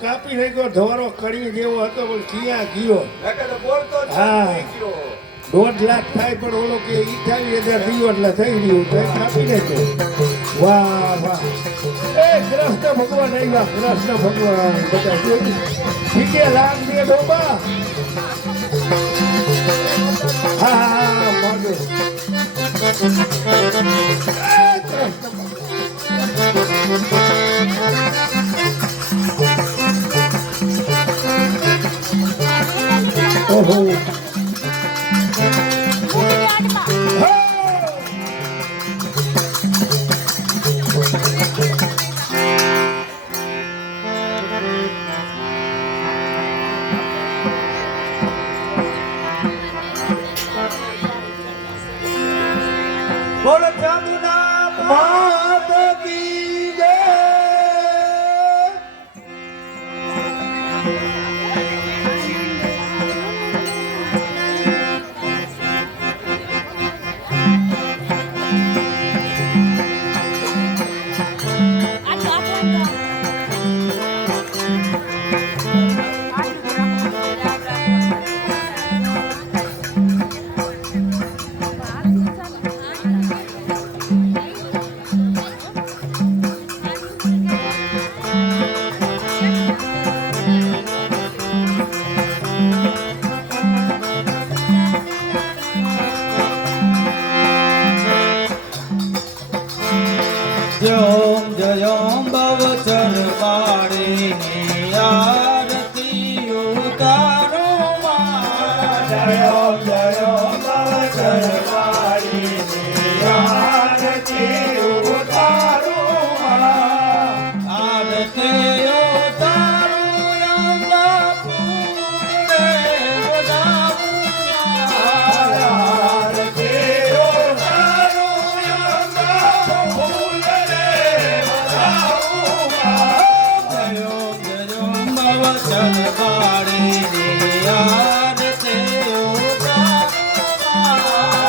કાપી નાખ્યો ધોરો કડી જેવો હતો પણ ક્યાં ગયો? હા 1.5 લાખ થાય પણ ઓલો કે 28,000 દીવો એટલે થઈ ગયું કાપી નાખ્યો. વાહ વાહ એ કૃષ્ણ ભગવાન આવ્યા, કૃષ્ણ ભગવાન બધા ઠીકે લાખ દે બાબા. હા હા માગો કૃષ્ણ ઓહો બોલો ચામુંડા માત કી જય. જયોમ જયોમ ભવચર પાડીની આરતી ઉતારો માં. જયોમ જયોમ ભવચર પાડીની આરતી ઉતારો માં. આરતી ઉતારો યમના પૂરે વધાવું માં. આરતી ઉતારો યમના પૂરે વચન પાડીની આરતી ઉતારો.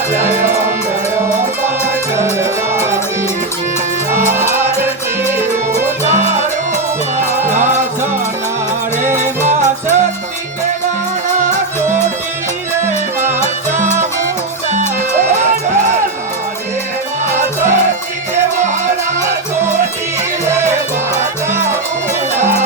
જયોમ જયોમ ભવચર પાડીની આરતી ઉતારો. સાના રે માં શક્તિ કે ગાના ચોટી રે માં ચામુંડા. સાના રે માં શક્તિ કે ગાના ચોટી રે માં ચામુંડા.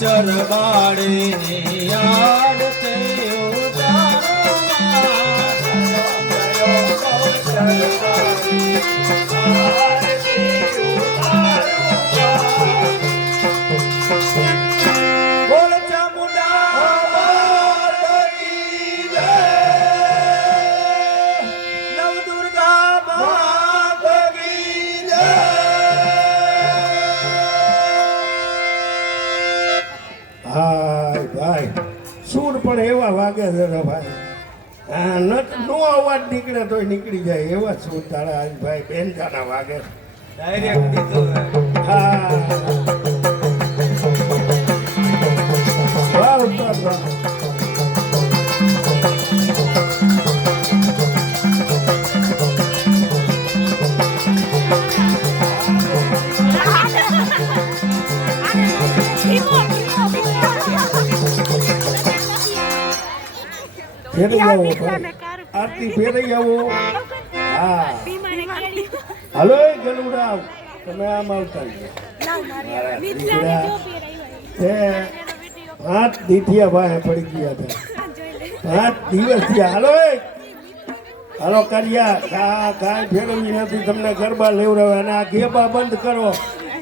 ચરબાડીની આરતી ઉતારો. બોલ ચામુંડા માત કી જય. નવદુર્ગા માત કી જય. હા ભાઈ સૂર પણ એવા વાગે છે ને ભાઈ હા નો અવાજ નીકળે તોય નીકળી જાય એવા સૂર તારા આજ ભાઈ બેનજાના વાગે ડાયરેક્ટ કીધું હા વાહ ઉસ્તાદ વાહ ફેરી આવો ભાઈ આરતી ફેરી આવો હા હલો એ ગલુડા તમે આમ આવતા પાંચ દીઠિયા ભાઈ પડી ગયા હતા 5 દિવસ થયા હાલો એ હાલો કર્યા કાંઈ ફેરવી નથી તમને ગરબા લેવડાવે અને આ ગેબા બંધ કરો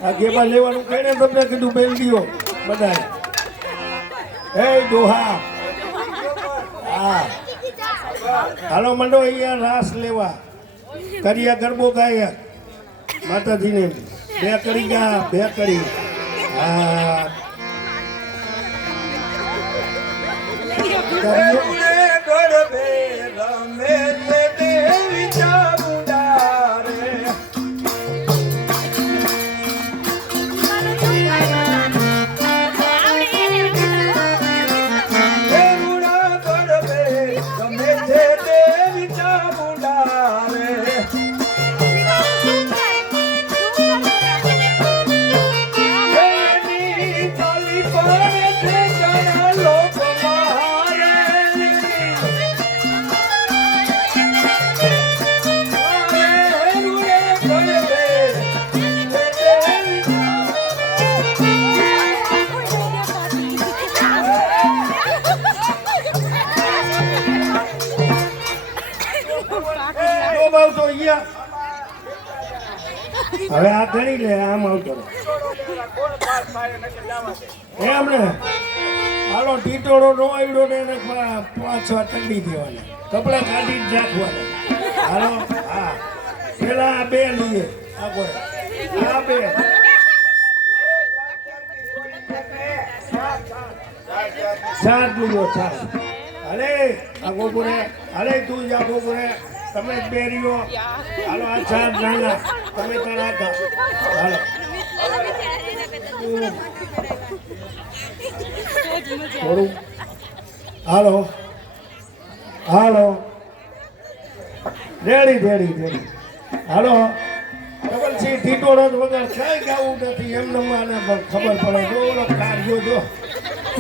આ ગેબા લેવાનું કહીને તમને કીધું બેલડીઓ બધા એ દોહા હા હાલો મંડો અહીંયા રાસ લેવા કર્યા ગરબો ગાયા માતાજીને 2 કરી ગયા 2 કરી હા ગરબે રમે તે દેવી ચામુંડા રે હવે આ ગણી લે આમ આવતો એમ ને હાલો ટીટોળો નો આવ્યો ને એને 5-6 તંડી દેવાના કપડા કાઢી જ રાખવાના હાલો હા પેલા આ 2 લઈએ આ 2 સાત લીધો સાત અરે આ ગોપુરે અરે તું જા ગોપુરે તમે બેરીઓ હાલો આ ચાર નાના તમે ત્યાં રાખા હાલો થોડું હાલો હાલો રેડી હાલો ખબર છે ટીટોળો વગર કઈ ગાવું નથી એમને મને ખબર પડે જો ઓલો કાર્યો જો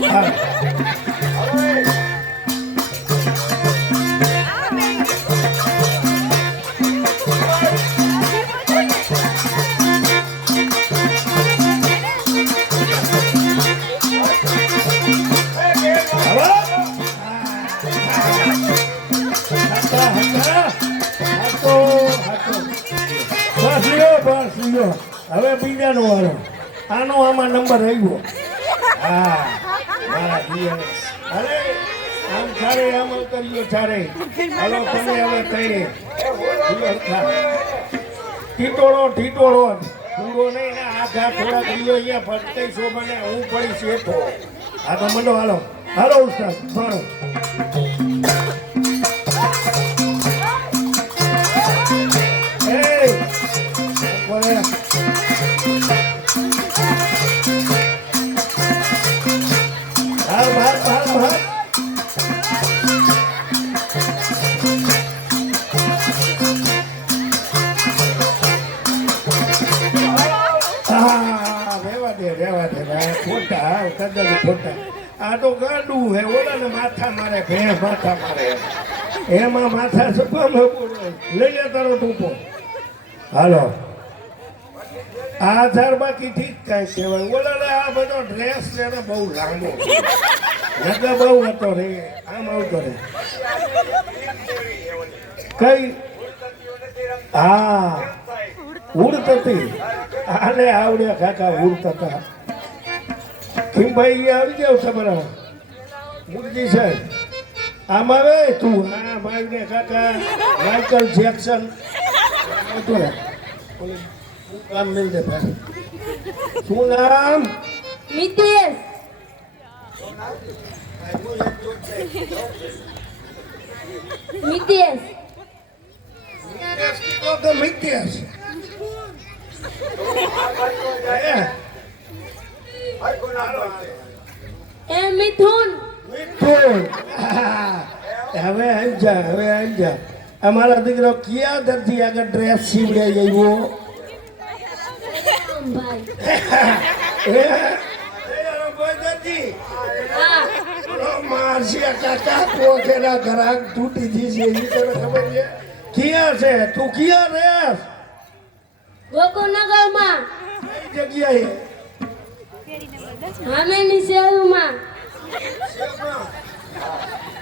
હાલો હવે બીજાનો વાળો આનો આમાં નંબર આવ્યો હા મારા જીવન અરે આમ ચારે આમ કર્યો ચારે હાલો તમે હવે કઈ ઠીટોળો પૂરો નહીં ને આ ઘા થોડા કર્યો અહીંયા ફરતે શોભાને હું પડી શેઠો આ તો મંડો હાલો ઉસ્તાદ ભણો ખોટા આ તો ગાડું હે ઓલા ને માથા મારે ભેં માથા મારે એમાં માથા સપા લઈ લે તારો ટૂંકો હાલો આ ધાર બાકી ઠીક કાંઈ કહેવાય ઓલા ને આ બધો ડ્રેસ ને બહુ લાંબો નકર બહુ હતો રે આમ આવતો રે કઈ હા ઉડતતી આને આવડે કાકા ઉડતતા ભાઈ આવી જાવ તમારા મુરજી સાહેબ આમ આવે તું હા ભાઈ ને કાકા માઇકલ જેક્સન કામ મિલ દે ભાઈ શું નામ મિતેશ મિતેશ મિતેશ કીધો કે મિતેશ હે? એ મિથુન મિથુન. હવે આવી જા અમારા દીકરો ક્યાં દરથી આગળ ડ્રેસ સીવડે આવ્યો ભાઈ હા મારસિયા કાકા કોકેના ઘરાક તૂટી જી છે ઈ તને ખબર છે ક્યાં છે તું ક્યાં રેસ ગોકુળનગરમાં કઈ જગ્યાએ હામેની શેરીમાં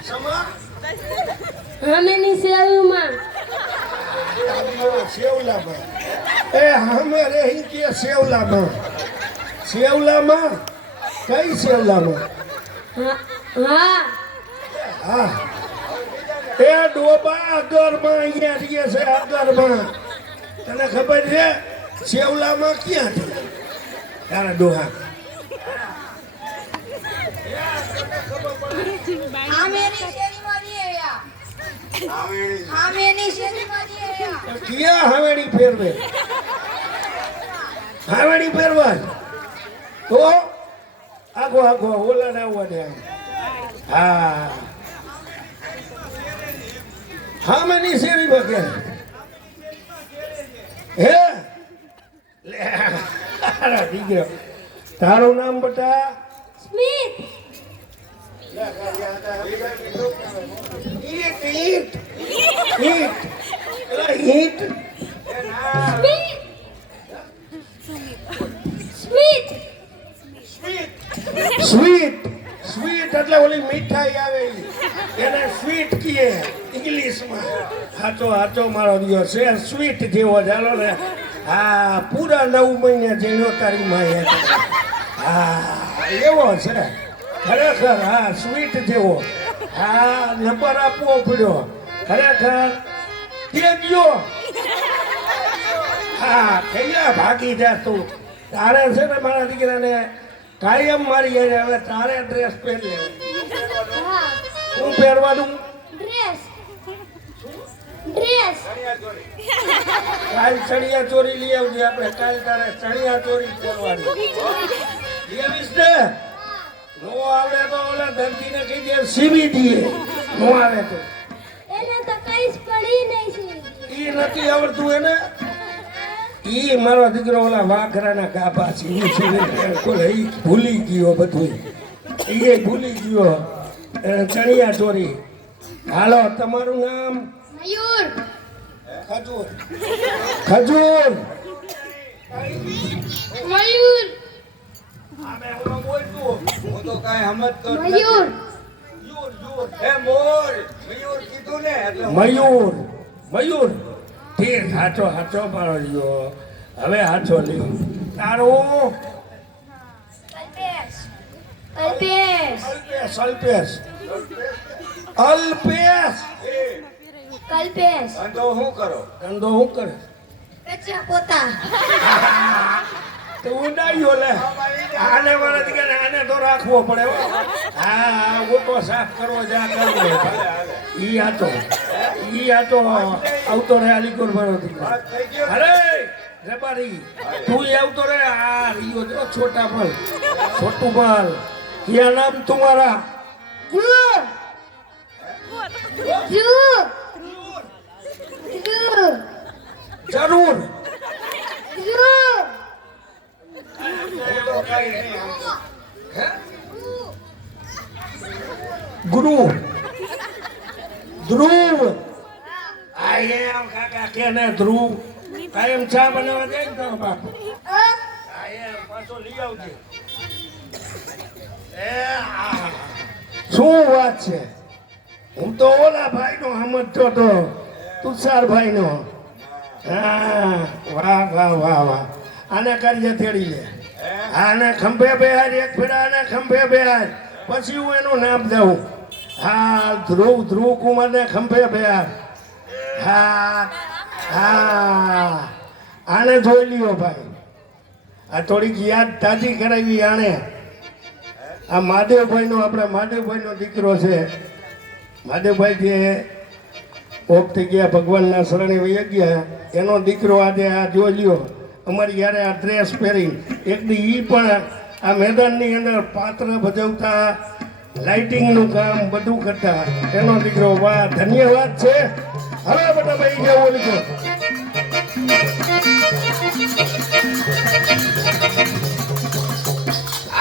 સમા હામેની શેરીમાં સેવલામાં એ હમે રહી કે સેવલામાં કઈ સેવલામાં હા હા હા એ ડોબા આગરમાં અહીંયા રહીએ છે આગરમાં તને ખબર છે સેવલામાં ક્યાં છે તારા ડોહા આમેની શેરીમાં રહ્યા આમેની શેરીમાં રહ્યા ક્યાં હાવેડી ફેરવે હાવેડી ફેરવા તો આગો ઓલા ના આવવા દે હા હામેની શેરી બકે હે લે તારા દીકરો તારું નામ બટા સ્મિત ઈટ એલા ઈટ સ્મિત સ્વીટ એટલે ઓલી મીઠાઈ આવે ઈ. એને સ્વીટ કીએ ઇંગ્લિશમાં હાચો મારો દિયો છે સ્વીટ જેવો ચાલો ને હા પૂરા 9 મહિને જેનો તારી માં હા એવો છે ખરેખર હા સ્વીટ જેવો હા નંબર આપવો પડ્યો ખરેખર કે ગયો હા કયા ભાગી જા તું તારે છે ને મારા દીકરાને કાયમ મારી યારે હવે તારે ડ્રેસ પહેરી લેવો હા હું પહેરવાનું ડ્રેસ કાલ ચણિયા ચોરી લઈ આવજે આપણે કાલ તારે ચણિયા ચોરી પહેરવાની લેવીશ ને નો આવડે તો ઓલા દર્દીને કહી દે સીવી દઈએ નો આવે તો એને તો કઈ જ પડી નહીં છે ઈ નથી આવડતું એને ઈ મારો દીકરો ઓલા વાઘરાના ગાભા છે ઈ ઈ ભૂલી ગયો બધું ઈ ભૂલી ગયો ચણિયા ચોરી હાલો તમારું નામ મયુર ખજૂર મયુર આમે ઓલો બોલતું હું તો કાંઈ સમજતો જ નથી. મયુર એ મોર મયુર કીધું ને એટલે મયુર ઠીક હાચો મારો લ્યો હવે હાચો લ્યો તારું અલ્પેશ અલ્પેશ કલ્પેશ ધંધો શું કરો ધંધો શું કરે કચરા પોતા તો ઉડાયો લે આને મારા દીકરાને આને તો રાખવો પડે હો. હા ઓટો સાફ કરવો જા કરવો ઈ આતો આવતો રે અલીકોર મારો દીકરો વાત થઈ ગયો અરે રબારી તું આવતો રે આ રીયો જો છોટું બાલ क्या नाम तुम्हारा जरूर गुरु ध्रुव आए हम काका केने ध्रुव कायम चा बनावा दे ने तारो बाप आए पाछो લઈ આવજે શું વાત છે હું તો ઓલા ભાઈનો સમજતો તો તુષાર ભાઈનો હા વાહ આને કરીએ તેડી લે આને ખંભે બેહાર એક ફેરા આને ખંભે બેહાર પછી હું એનું નામ દઉં હા ધ્રુવ કુમારને ખંભે બેહાર હા આને જોઈ લ્યો ભાઈ આ થોડીક યાદ તાજી કરાવી આણે આ મહાદેવભાઈનો દીકરો છે મહાદેવભાઈ જે ઓફ થઈ ગયા, ભગવાનના શરણે વહી ગયા. એનો દીકરો આજે આ જોઈ લ્યો અમારી યારે આ ડ્રેસ પહેરી એક દી ઈ પણ આ મેદાનની અંદર પાત્ર ભજવતા, લાઇટિંગનું કામ બધું કરતા. એનો દીકરો, વાહ, ધન્યવાદ છે. હવે બધા ભાઈ જવો લીધો.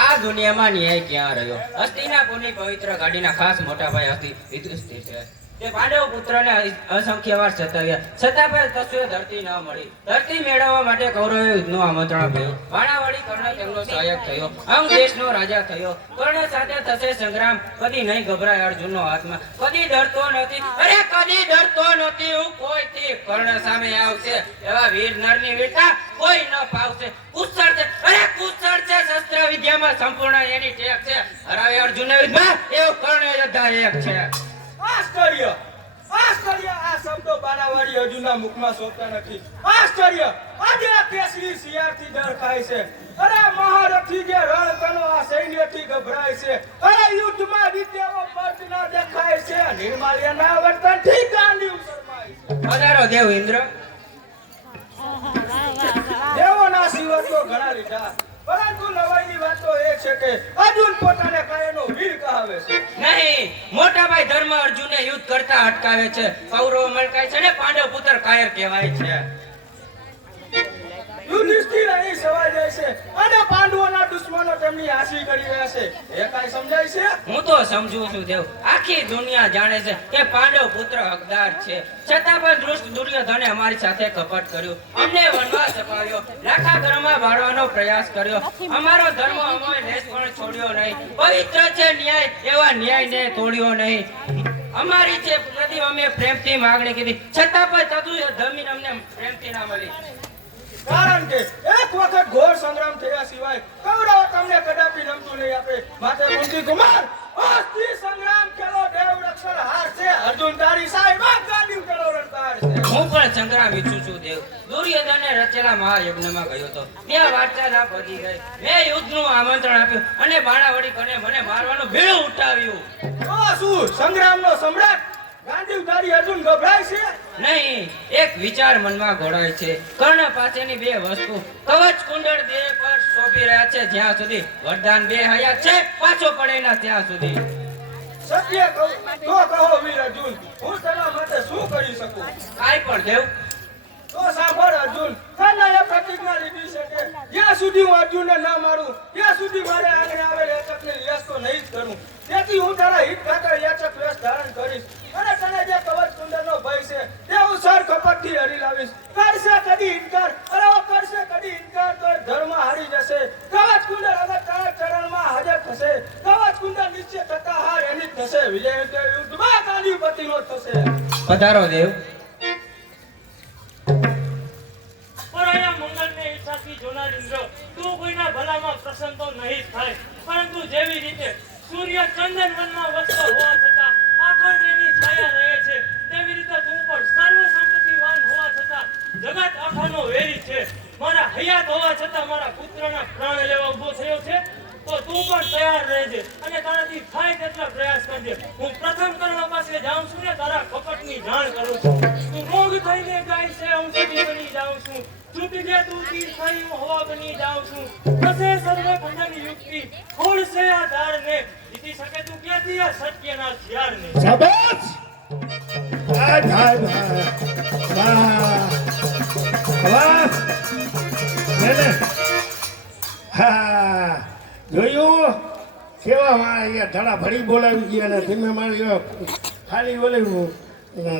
આ દુનિયામાં ન્યાય ક્યાં રહ્યો? હસ્તિનાપુરની પવિત્ર ગાડીના ખાસ મોટા ભાઈ હસ્તી યુધિષ્ઠિર છે. તે પાંડવ પુત્રને અસંખ્ય વાર સતાવ્યા, છતાં પણ કશું ધરતી ન મળી. ધરતી મેળવવા માટે કૌરવે યુદ્ધનું આમંત્રણ આપ્યું. વાણાવળી કર્ણ તેમનો સહાયક થયો, અંગ દેશનો રાજા થયો. કર્ણ સાથે થશે સંગ્રામ, કદી નહીં ગભરાય અર્જુનનો આત્મા, કદી ડરતો નથી, અરે કદી ડરતો નથી હું કોઈથી. કર્ણ સામે આવશે એવા વીર નરની વીરતા કોઈ ન પાવશે. કુશળ છે, અરે કુશળ છે, શસ્ત્ર વિદ્યામાં સંપૂર્ણ એની ટેક છે. હરાવે અર્જુન યુદ્ધમાં એવું કર્ણ યોદ્ધા એક છે. આશ્ચર્ય આશ્ચર્ય આ શબ્દો બાણાવાળી અર્જુનના મુખમાં શોભતા નથી. આશ્ચર્ય આજે આ કેસરી શિયાળથી ડર ખાય છે. અરે મહારથી જે રણકનો આ સૈન્યથી ગભરાય છે. અરે યુદ્ધમાં વિદ્યાઓ પર્દના દેખાય છે. નિર્માલ્યના વર્તનથી ગાંડી શરમાય છે. પધારો દેવ ઇન્દ્ર. દેવોના શિવતો ઘણા લીધા, પરંતુ નવાઈની વાત તો એ છે કે અર્જુન પોતાને કાયનો વીર કહાવે છે. નહીં, મોટા ભાઈ ધર્મ અર્જુનને યુદ્ધ કરતા અટકાવે છે. કૌરવ મલકાય છે ને પાંડવ પુત્ર કાયર કહેવાય છે. યુધિષ્ઠિર અહીં સવાઈ જાય છે અને પાંડવોના દુશ્મનો તેમની હાંસી કરી રહ્યા છે. એ કાંઈ સમજાય છે? હું તો સમજુ છું દેવ, આખી દુનિયા જાણે છે કે પાંડવ પુત્ર હકદાર છે. છતાં પણ દુષ્ટ દુર્યોધને અમારી સાથે કપટ કર્યું, અમને વનવાસ અપાવ્યો, લાખા ઘરમાં બાળવાનો પ્રયાસ કર્યો. અમારો ધર્મ અમે લેશ પણ છોડ્યો નહીં. પવિત્ર છે ન્યાય, એવા ન્યાયને તોડ્યો નહીં. અમારી છે નદી, અમે પ્રેમથી માગણી કીધી, છતાં પણ તદુ જમીન અમને પ્રેમથી ના મળી. કારણ કે એક વખત ઘોર સંગ્રામ થયા સિવાય કૌરવો તમને કદાપી નમતું નહીં આપે. માટે કુંતી કુમાર, અસ્થિ સંગ્રામ ખેલો દેવ રક્ષણ હાર છે. અર્જુન તારી સાહેબ ગાંડી ખેલો રણકાર છે. હું પણ સંગ્રામ ઈચ્છું છું દેવ. દુર્યોધને રચેલા મહાયજ્ઞમાં ગયો હતો, ત્યાં વાર્તાલાપ વધી ગઈ. મેં યુદ્ધનું આમંત્રણ આપ્યું અને બાણાવળી કરીને મને મારવાનું ભેળું ઉઠાવ્યું. તો શું સંગ્રામનો સમ્રાટ ગાંડી તારી અર્જુન ગભરાય છે? નહીં, એક વિચાર મનમાં ઘોડાય છે. કર્ણ પાસેની બે વસ્તુ કવચ કુંડળ દેહ પર શોભી રહ્યા છે જ્યાં સુધી, વરદાન બે હયાત છે પાછો પડે ના ત્યાં સુધી. સત્ય કહું તો કહો વીર અર્જુન, હું તેના માટે શું કરી શકું? કાંઈ પણ દેવ. તો સાંભળ અર્જુન, કર્ણએ પ્રતિજ્ઞા લીધી છે કે જ્યાં સુધી હું અર્જુનને ન મારું ત્યાં સુધી મારે આંગણે આવેલ યાચકને લેશ તો નહીં જ કરું. તેથી હું તારા હિત ખાતર યાચક વેશ ધારણ કરીશ અને તને જે કવચ કુંડળનો ભય છે તે હું સર કપટથી હરી લાવીશ. કરશે કદી ઇનકાર, અરે કરશે કદી ઇનકાર તો ધર્મ હારી જશે. કવચ કુંડળ અગર તારા ચરણમાં હાજર થશે, કવચ કુંડળ નિશ્ચય થતા હાર એની જ થશે. વિજય યુદ્ધમાં ગાંડીપતિનો જ થશે. પધારો દેવ. પરાયા મંગળને ઈચ્છાથી જોનાર ઇન્દ્ર, તું કોઈના ભલામાં પ્રસન્ન તો નહીં થાય, પરંતુ જેવી રીતે સૂર્ય ચંદન વનમાં વસતો હોવા છતાં આખોડીની છાયા રહે છે, તેવી રીતે તું પણ સર્વ સંપત્તિવાન હોવા છતાં જગત આખાનો વેરી છે. મારા હયાત હોવા છતાં મારા પુત્રના પ્રાણ લેવા ઊભો થયો છે, તો તું પણ તૈયાર રહેજે અને તારાથી થાય તેટલા પ્રયાસ કરજે. હું પ્રથમ કર્ણ પાસે જાઉં છું ને તારા કપટની જાણ કરું છું. તું રોગ થઈને ગાય છે, હું સતી બની જાઉં છું. ચૂકી જે તું તીર થઈ, હું હવા બની જાઉં છું. કસે સર્વે ખંડની યુક્તિ ખોળશે આ દાળને, જીતી શકે તું ક્યાંથી આ સત્યના શિયાળને. શાબાશ! હાય હાય હાય. વાહ વાહ. મેને હા જોયું કેવા માં અહીંયા ધડા ભડી બોલાવી ગયા ને ધીમે મારી ખાલી બોલાવ્યું.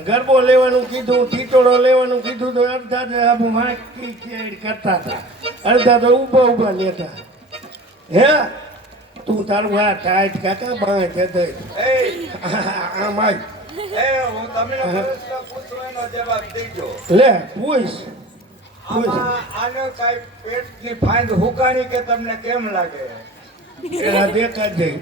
ગરબો લેવાનું કીધું, ટીટોળો લેવાનું કીધું તો અડધા તો આબુ વાંકી કેડ કરતા હતા, અડધા તો ઊભા ઊભા લેતા. હે તું તારું આ ટાઈટ કાકા બાય કે દે આમ આય હું તમને પ્રશ્ન પૂછું એનો જવાબ દેજો. લે પૂછ. આને કાંઈ પેટની ફાંદ હુકાણી કે તમને કેમ લાગે? એના દેખા જ જઈ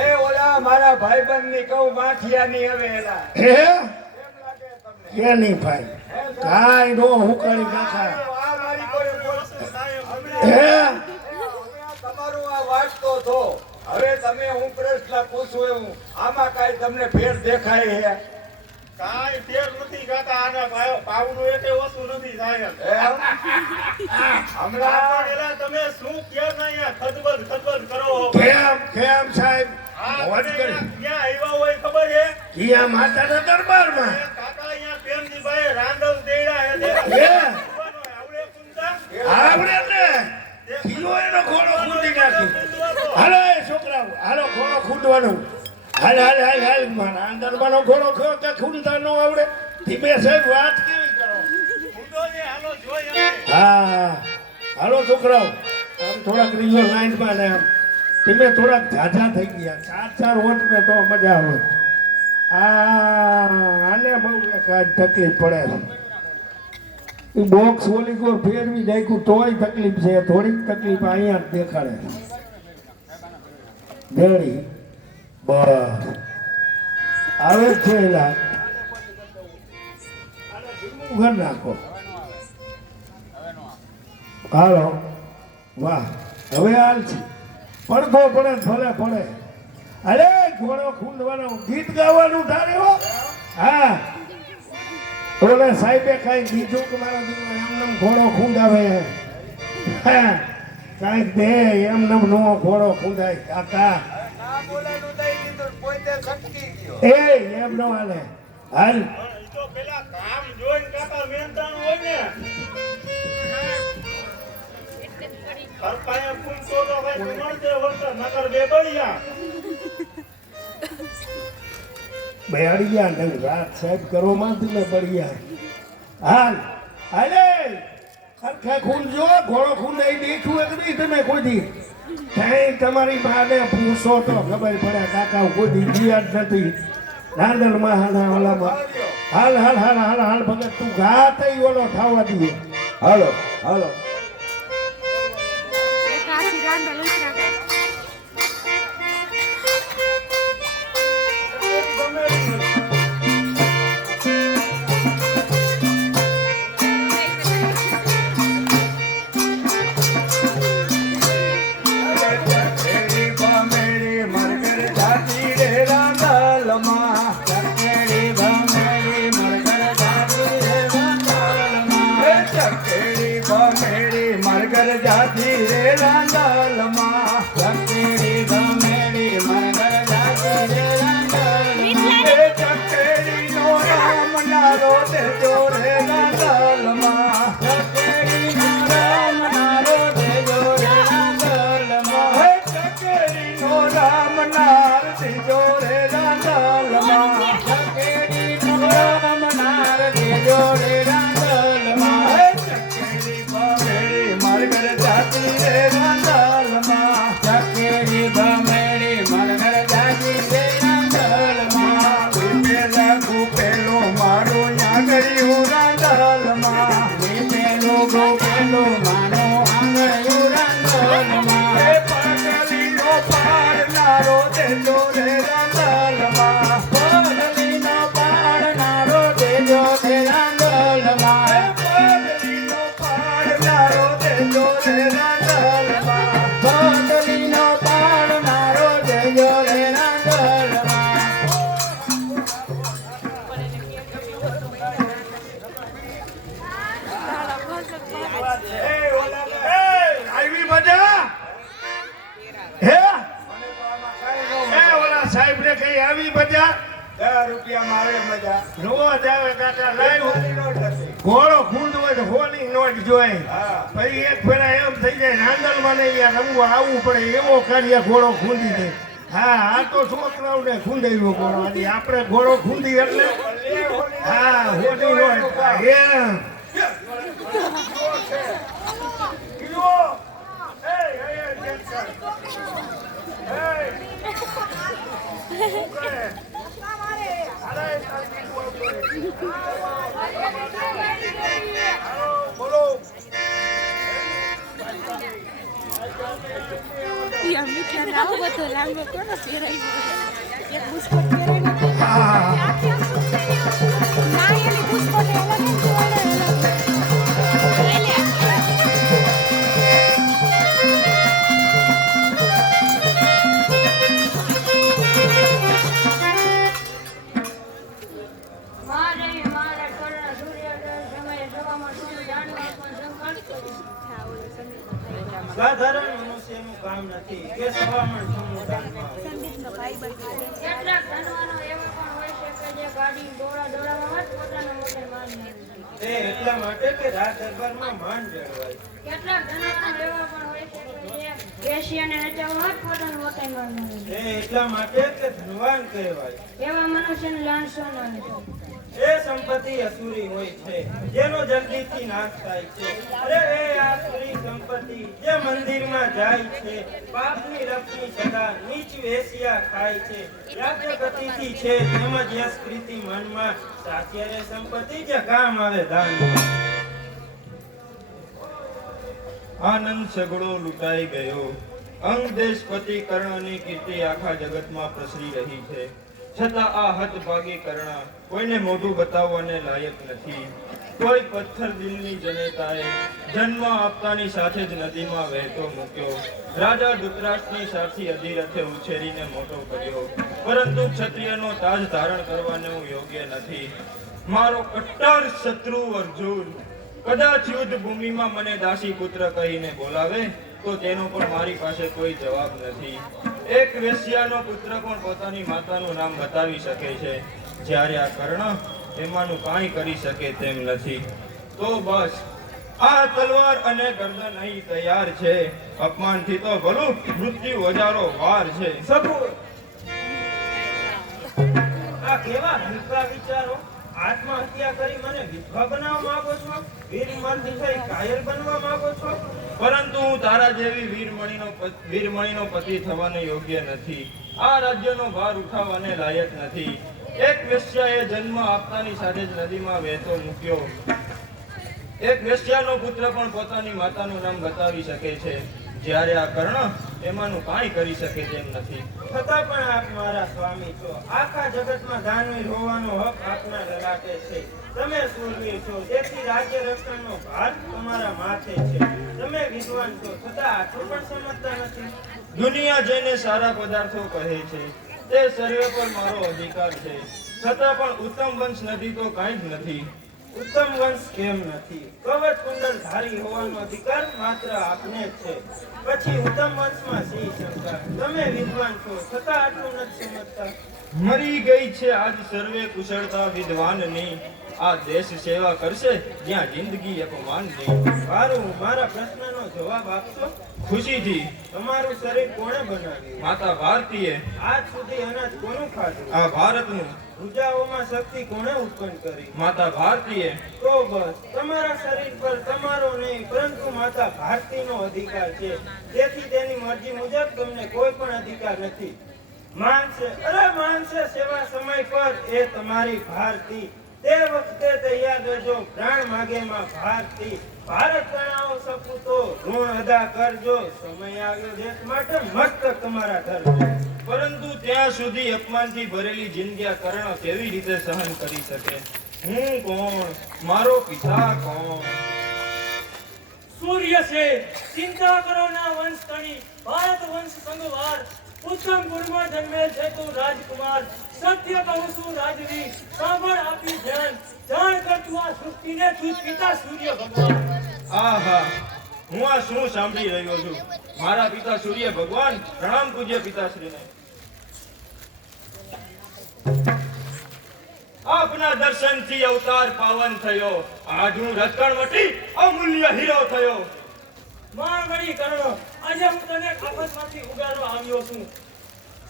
એ ઓલા મારા ભાઈબંધની કહું માઠિયાની હવે એલા હે કેમ લાગે તમને? કે નહીં ભાઈ કાંઈ નો હુકાણી કાકા. આ મારી કોઈ હે તમારું આ વાંચતો થો. હવે તમે હું પ્રશ્ન પૂછું એવું આમાં કાંઈ તમને ફેર દેખાય છે? કાંઈ ફેર નથી કાકા આના ભાવનું એકે ઓછું નથી થાય હમણાં એલા તમે શું કેમ ના અહીંયા ખદબદ કરો કેમ સાહેબ આ મોજ તમે કરી ક્યાં આવ્યા હોય ખબર છે કિયા માતાના દરબારમાં કાકા અહીંયા પ્રેમજીભાઈ રાંદલ દેડા હે એ આવડે કુંતા આવડે ને કિલો એનો ઘોડો ખૂંદી નાખ્યો હાલો એ છોકરાઓ હાલો ઘોડો ખૂંદવાનો હાલ મારા દરબારનો ઘોડો ખો કે ખૂંદતા ન આવડે ધીમે સાહેબ વાત કેવી કરો કુંદો ને હાલો જોઈ અમે હા હાલો છોકરાઓ આમ થોડાક રીલો લાઈનમાં ને આમ ધીમે થોડાક ઝાઝા થઈ ગયા ચાર હોત ને તો મજા આવે આને બહુ તકલીફ પડે એ બોક્સ ઓલી કોર ફેરવી નાખ્યું તોય તકલીફ છે થોડીક તકલીફ અહીંયા જ દેખાડે દેડી બસ આવે જ છે એલા ઘર નાખો હાલો વાહ હવે હાલ છે પડઘો પડે ને ભલે પડે અરે ઘોડો ખૂંદવાનો ગીત ગાવાનું તારે હો હા ઓલે સાહેબે કઈ કીધું કે મારો દીકરો એમનેમ ઘોડો ખૂંદાવે હા કાંઈક દે એમનેમ નો ઘોડો ખૂંદાય કાકા એ એમ નો હાલે હાલ તો પેલા કામ જોઈને કાકા મહેનતાણું હોય ને હરપાયા કુંતો તો ભાઈ મળતે વળતા નકર બે બળિયા બેડિયા ને રાત સાહેબ કરો માંથી ને બળિયા હાલ હાલે ખરખા ખૂન જો ઘોડો ખૂન નહીં દેખ્યું એક નહીં તમે કોઈ દી કઈ તમારી માને પૂછો તો ખબર પડે કાકા કોઈ દી જીયા જ નથી નાંદલ માં ઓલામાં હાલ ભગત તું ઘા તઈ ઓલો થાવા દઈએ હાલો જાતી રે રાંદલમાં ચકેડી ગમેડી મરઘર જાતી રે રાંદલમાં એ ચકેડી નો રામ નારો દેજો રે રાંદલમાં ચકેડી નો રામ નારો દેજો રે રાંદલમાં એ ચકેડી નો રામ નાર દેજો રે રાંદલમાં ચકેડી નો રામ નાર દેજો રે રાંદલમાં એ ચકેડી ગમેડી મરઘર જાતી રે રાંદલમાં ચકેડી ગમેડી મરઘર જાતી રે રાંદલમાં પેલો મારો આંગળીયું રાંદલમાં પેલો મારો આંગળીયું રાંદલમાં એ પગલીનો પાડનારો દેજો રે રાંદલમાં પગલીનો પાડનારો દેજો રે રાંદલમાં એ પગલીનો પાડનારો દેજો રે રાંદલમાં પગલીનો પાડનારો દેજો રે રાંદલમાં આવી મજા હે ઓલા સાહેબ ને કઈ આવી મજા 10 રૂપિયા આવે મજા રોજ આવે કાકા લાઈવ ઘોડો ખૂંદ હોય તો હોલી નોટ જોઈ પછી એક ફેરા એમ થઈ જાય નાંદલ માં અહીંયા રમવા આવવું પડે એવો કાર્ય ઘોડો ખૂંદી દે હા આ તો છોકરાઓને ખૂંદાવ્યો ઘોડો આજે આપણે ઘોડો ખૂંદી એટલે હા હોલી નોટ એમ લાંબો કોનો પહેરાયો એક બુસ્કોટ પહેરાયો ના એની બુસ્કોટ અલગ જ મનુષ્યનું કામ નથી કે સવામણ સમુદાયમાં સંદીપનો ભાઈબંધ છે. કેટલાક ધનવાનો એવા પણ હોય છે કે જે ગાડી દોડાવવામાં જ પોતાનો મોટર મારી નાખે છે. તે એટલા માટે કે રાજ દરબારમાં માન જળવાય. કેટલાક ધનવાનો એવા પણ હોય છે કે જે વેશ્યાને નચાવવામાં જ પોતાનો મોટર મારી નાખે છે. તે એટલા માટે કે ધનવાન કહેવાય. એવા મનુષ્યને લાંચો ન લેતો. એ સંપત્તિ અસુરી હોય છે જેનો જલ્દીથી નાશ થાય છે. અરે એ આસુરી સંપત્તિ જે મંદિરમાં જાય છે પાપની રકમી સદા નીચ વેશ્યા ખાય છે. યાજ્ઞપતિથી છે તેમજ યશ પ્રીતિ મનમાં સાચી રે સંપત્તિ જે કામ આવે દાન. આનંદ સગડો લૂંટાઈ ગયો. અંગ દેશપતિ કર્ણની કીર્તિ આખા જગતમાં પ્રસરી રહી છે. છતાં આ હતભાગી કર્ણ કોઈને મોઢું બતાવવાને લાયક નથી. કોઈ પથ્થર દિલની જનેતાએ જન્મ આપતાની સાથે જ નદીમાં વહેતો મૂક્યો. રાજા ધૃતરાષ્ટ્રની સાથી અધિરથે ઉછેરીને મોટો કર્યો, પરંતુ ક્ષત્રિયનો તાજ ધારણ કરવાને હું યોગ્ય નથી. મારો કટ્ટર શત્રુ અર્જુન કદાચ યુદ્ધ ભૂમિમાં મને દાસી પુત્ર કહીને બોલાવે તો તેનો પણ મારી પાસે કોઈ જવાબ નથી. એક વેશ્યાનો પુત્ર પણ પોતાની માતાનું નામ બતાવી શકે છે, જ્યારે આ કર્ણ તેમાંનું કાંઈ કરી શકે તેમ નથી. તો બસ આ તલવાર અને ગરદન અહીં તૈયાર છે. અપમાનથી તો ભલું મૃત્યુ હજારો વાર છે. સબૂર આ કેવા હલકા વિચારો. આત્મહત્યા કરી મને વિધવા બનાવવા માંગો છો? વીરમણથી થઈ કાયર બનવા માંગો છો? પરંતુ હું તારા જેવી વીરમણીનો પતિ થવાને યોગ્ય નથી. આ રાજ્યનો ભાર ઉઠાવવાને લાયક નથી. એક વેશ્યાએ જન્મ આપતાની સાથે જ નદીમાં વહેતો મૂક્યો. એક વેશ્યાનો પુત્ર પણ પોતાની માતાનું નામ બતાવી શકે છે, જ્યારે આ કર્ણ એમાંનું કાંઈ કરી શકે તેમ નથી. છતાં પણ આપ મારા સ્વામી છો. આખા જગતમાં દાનવીર હોવાનો હક આપના લલાટે છે. તમે શૂરવીર છો, તેથી રાજ્ય રક્ષણનો ભાર તમારા માથે છે. તમે વિદ્વાન છો, છતાં આટલું પણ સમજતા નથી. દુનિયા જેને સારા પદાર્થો કહે છે તે સર્વે પર મારો અધિકાર છે. છતાં પણ ઉત્તમ વંશ નથી તો કાંઈ જ નથી. ઉત્તમ વંશ કેમ નથી? કવચ કુંડલ ધારી હોવાનો અધિકાર માત્ર આપને જ છે. પછી ઉત્તમ વંશમાં શી શંકા? તમે વિદ્વાન છો, છતાં આટલું નથી સમજતા. મરી ગઈ છે આજ સર્વે કુશળતા વિદ્વાનની. આ દેશ સેવા કરશે જ્યાં જિંદગી અપમાનની. સારું, મારા પ્રશ્નનો જવાબ આપશો? ખુશીથી. તમારું શરીર કોણે બનાવ્યું? માતા ભારતીએ. આજ સુધી અનાજ કોનું ખાધું? આ ભારતનું. ભુજાઓમાં શક્તિ કોણે ઉત્પન્ન કરી? માતા ભારતીએ. તો બસ તમારા શરીર પર તમારો નહીં પરંતુ માતા ભારતીનો અધિકાર છે. તેથી તેની મરજી મુજબ તમને કોઈ પણ અધિકાર નથી. માનશે સેવા સમય પર એ તમારી ભારતી. તે વખતે તૈયાર રહેજો, પ્રાણ માગે માં ભારતી. ભારત ગણાવો સપૂતો, ઋણ અદા કરજો. સમય આવ્યો દેશ માટે મસ્તક તમારા ધરજો. પરંતુ ત્યાં સુધી અપમાનથી ભરેલી જિંદગી આ કર્ણ કેવી રીતે સહન કરી શકે? હું કોણ? મારો પિતા કોણ? સૂર્ય છે ચિંતા કરો ના વંશ તણી, ભારત વંશ સંગવાર. ઉત્તમ કુળમાં જન્મેલ છે તું રાજકુમાર. સત્ય કહું છું રાજવી, સાંભળ આપી ધ્યાન. જાણ કર તું આ સૃષ્ટિને, તું પિતા સૂર્ય ભગવાન. આહા, હું આ શું સાંભળી રહ્યો છું? મારા પિતા સૂર્ય ભગવાન. પ્રણામ પૂજ્ય પિતાશ્રીને. આપના દર્શનથી અવતાર પાવન થયો. આજ હું રજકણવટી અમૂલ્ય હીરો થયો. મારમણી કર્ણ, આજે હું તને આફતમાંથી ઉગારવા આવ્યો છું.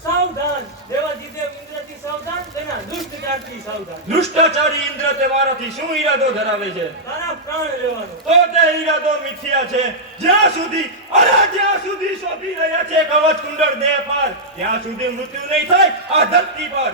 સાવધાન, દેવાધિદેવ ઇન્દ્રથી સાવધાન, તેના દુષ્ટચારથી સાવધાન. દુષ્ટાચારી ઇન્દ્ર તહેવારોથી શું ઈરાદો ધરાવે છે? તારા પ્રાણ લેવાનો. તો તે ઈરાદો મિથ્યા છે. જ્યાં સુધી શોધી રહ્યા છે કવચ કુંડળ દેહ પર, ત્યાં સુધી મૃત્યુ નહીં થાય આ ધરતી પર.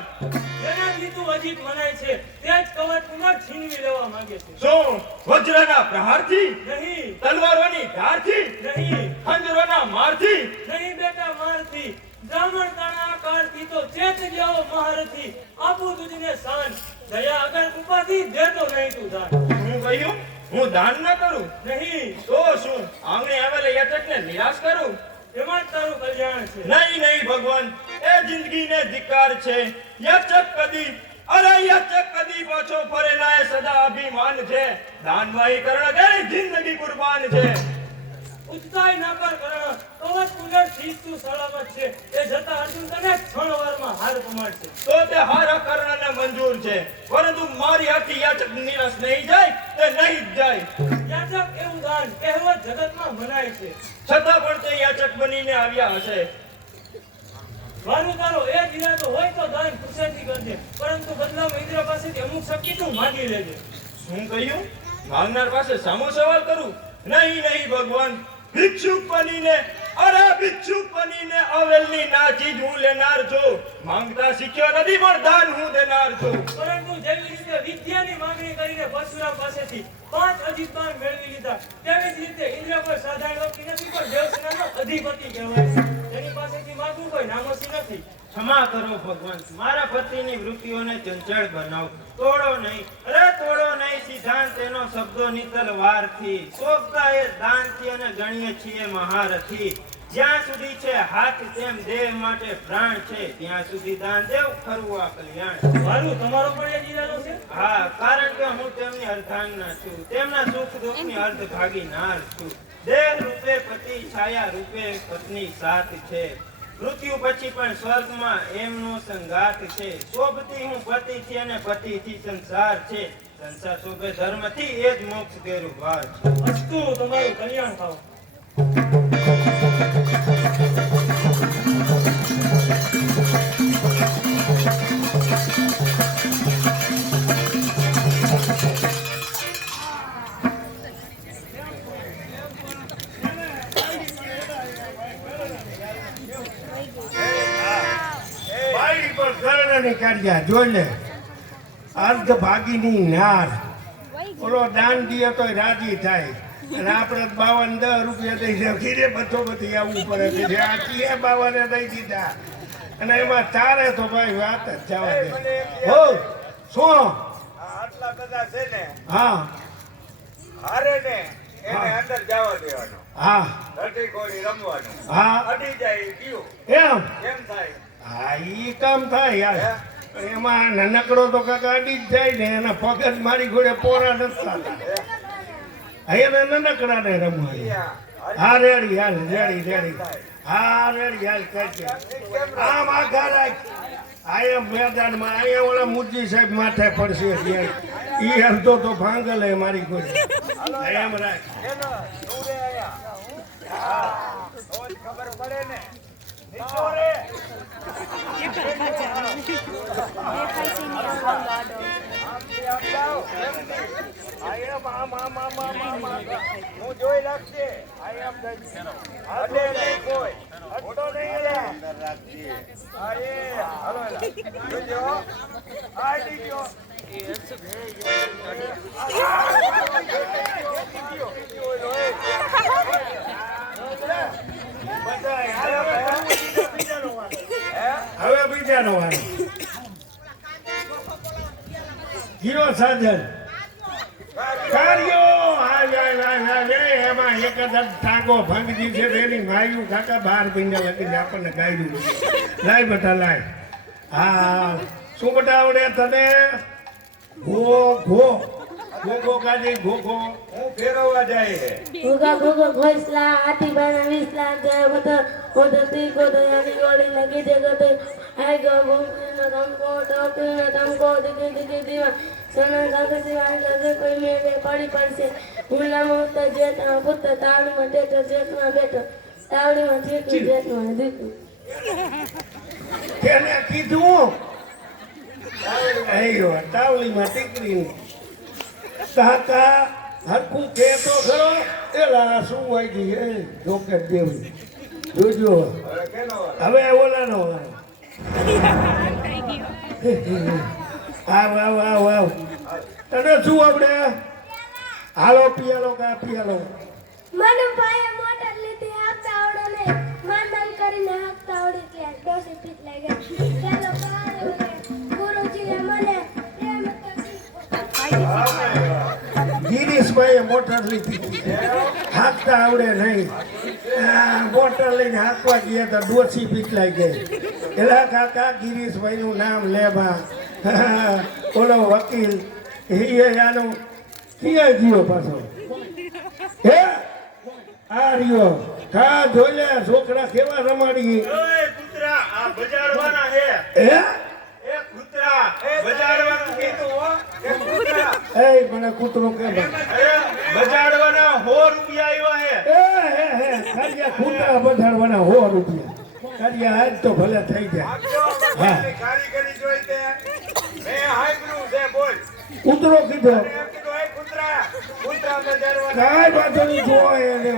જેનાથી તું અજીત મનાય છે તે જ કવચ કુંડળ છીનવી લેવા માંગે છે. શું વજ્રના પ્રહારથી? નહીં, તલવારોની ધારથી? નહીં, ખંજરોના મારથી? નહીં બેટા મારથી. બ્રાહ્મણ તાણા આકારથી તો ચેત ગયો મહારથી. આપું તુજને શાન, દયા અગર કૃપાથી દેતો નહીં તું દાન. હું કહ્યું હું દાન ન કરું? નહીં, તો શું આંગણે આવેલા યાચકને નિરાશ કરું? એમાં જ તારું કલ્યાણ છે. નહીં ભગવાન, એ જિંદગીને ધિક્કાર છે. યાચક કદી પાછો ફરેલા એ સદા અભિમાન છે. દાનવાહી કર્ણ ગઈ જિંદગી કુરબાન છે. ઉચતાઈ ના કર કર્ણ, કવચ કુંડળથી તું સલામત છે. એ જતા અર્જુન તને ક્ષણવારમાં હાર પમાડશે. તો તે હારા કર્ણને મંજૂર છે, પરંતુ મારી હાથી યાચક નિરાશ નહીં જાય તે નહીં જ જાય. યાચક એવું દાન કહેવત જગતમાં મનાય છે. છતાં પણ તે યાચક બનીને આવ્યા હશે. મારું તારો એ જ ઈરાદો હોય તો દાન ખુશીથી કરજે, પરંતુ બદલામાં ઇન્દ્ર પાસેથી અમુક શક્તિ તું માંગી લેજે. શું કહ્યું? માંગનાર પાસે સામો સવાલ કરું? નહીં નહીં ભગવાન, ભિક્ષુક બનીને ભિક્ષુક બનીને અવેલની ના ચીજ હું લેનાર છું. માંગતા શીખ્યો નથી પણ દાન હું દેનાર છું. પરંતુ જેવી રીતે વિદ્યાની માંગણી કરીને પરશુરામ પાસેથી 5 અજીતદાન મેળવી લીધા, તેવી જ રીતે ઇન્દ્ર કોઈ સાધારણ વ્યક્તિ નથી પણ દેવસેનાનો અધિપતિ કહેવાય છે. તેની પાસેથી માંગવું કોઈ નામોસી નથી. ક્ષમા કરો ભગવાન, મારા પતિની વૃત્તિઓને ચંચળ બનાવ. તોડો નહીં, અરે તોડો નહીં સિદ્ધાંત એનો શબ્દો ની તલવારથી. શોભતા એ દાનથી અને ગણીએ છીએ મહારથી. જ્યાં સુધી છે હાથ તેમ દેહ માટે પ્રાણ છે, ત્યાં સુધી દાન દેવ ખરું આ કલ્યાણ. મારું તમારો પણ એ જ ઈરાદો છે? હા, કારણ કે હું તેમની અર્ધાંગના છું, તેમના સુખ દુઃખની અર્ધભાગીનાર છું. દેહ રૂપે પતિ, છાયા રૂપે પત્ની સાથ છે. મૃત્યુ પછી પણ સ્વર્ગમાં એમનો સંગાથ છે. શોભતી હું પતિથી અને પતિથી સંસાર છે. સંસાર શોભે ધર્મથી એ જ મોક્ષ કેરું વાર છે. અસ્તુ તમારું કલ્યાણ થાવ. બાઈ પર કર્ણની કાઢ્યા જોઈ લે. અર્ધ ભાગીની નાર. ઓલો દાન દીએ તો રાજી થાય, અને આપણે 52 રૂપિયા દઈ દે ઘીરે બધી આવવું પડે કે આ કીએ 52 દઈ દીધા, અને એમાં તારે તો ભાઈ વાત જ જવા દે. હો શું? આટલા બધા છે ને, હા હારે ને એને અંદર જવા દેવાનો, હા ધરતી કોરી રમવાનું. હા અડી જાય ગયું એમ કેમ થાય? હા ઈ કામ થાય યાર. એમાં નાનકડો તો કાકા અડી જ જાય ને, એના પગ જ મારી ઘોડે પોરા નથી થતા. એને નાનકડા ને રમવાની. હા રેડી હાલ, રેડી. હા રેડી હાલ કરજે. આમ આઘા રાખ. આયમ મેદાનમાં અહીંયા ઓલા મુરજી સાહેબ માથે પડશે. ઈ હલતો તો ભાંગલ હે મારી ઘોડે. એમ રાખ. એનો દૂરે આયા. હા, તો જ ખબર પડે ને. નીચો રે. આમથી આમ જાઓ. હું જોઈ રાખજે. આમ અડે નહીં કોઈ. અડો નહીં એલા. અરે હાલો એલા. જોજો. આડી ગયો. હવે બીજાનો વારો. હીરો સાજન કાર્યો એમાં એક જ ટાંગો ભંગજી છે એની માયું કાકા 12 પીંડા લગીને આપણને ગાયું. લાય બેટા લાય. હા શું બેટા આવડે તને? ઘો કાઢી ઘો. હું ફેરવવા જાય છે. ભૂગા ભૂગા ઘોસલા હાથી બાના વિસલા જાય બધા ઓદતી ગોદયાની ગોળી લગી દે ગતે આય ગો ભૂમિનો ધમકો ટોપીનો ધમકો દીદી દીવા સોના કાગજી આગે કોઈ મેં પડી પડશે. હુલામાં ઉત્તર જેતના પુત્ર તાવડીમાં ટેટો જેતમાં બેઠો તાવડીમાં ઠીકું જેતમાં દીકું. તેને કીધું અయ్యో તાવડીમાં ટીકરી કાકા હરખું કે તો ખરો. એલા શું વાગી એ જોકેટ દેવું જોજો. હવે ઓલાનો વારો. આવ તને શું આવડે? હાલો પિયાલો કા પિયાલો. મને ભાઈએ મોટર લીધી આપતા આવડે ને માંડલ કરીને આપતા આવડે એટલે ડોસી પીટ લાગે. ચાલો પાડે ગુરુજીએ મને પ્રેમ ગિરીશભાઈએ મોટર લીધી, હાંકતા આવડે નહીં. મોટર લઈને હાંકવા ગયા તો ડોસી પીટલાઈ ગઈ. એલા કાકા ગિરીશભાઈનું નામ લેવા. ઓલો વકીલ આનો ક્યાં ગયો પાછો? હે આ રહ્યો હા જોઈ લે છોકરા કેવા રમાડી ઓય કૂતરા આ બજાડવાના હે હે એ કૂતરા બજાડવાનું કીધું હો એ કૂતરા એ મને કૂતરો કે બજાડવાના 100 રૂપિયા આવ્યા હે હે કારિયા કૂતરા બજાડવાના 100 રૂપિયા કારિયા આજ તો ભલે થઈ જાય આપજો મગજની કારીગરી જોઈ તે મે હાઈબ્રુ છે બોલ કૂતરો કીધો એમ કીધું એ કૂતરા કૂતરા બજાડવાના કાંઈ વાંધો નહીં જોવા એને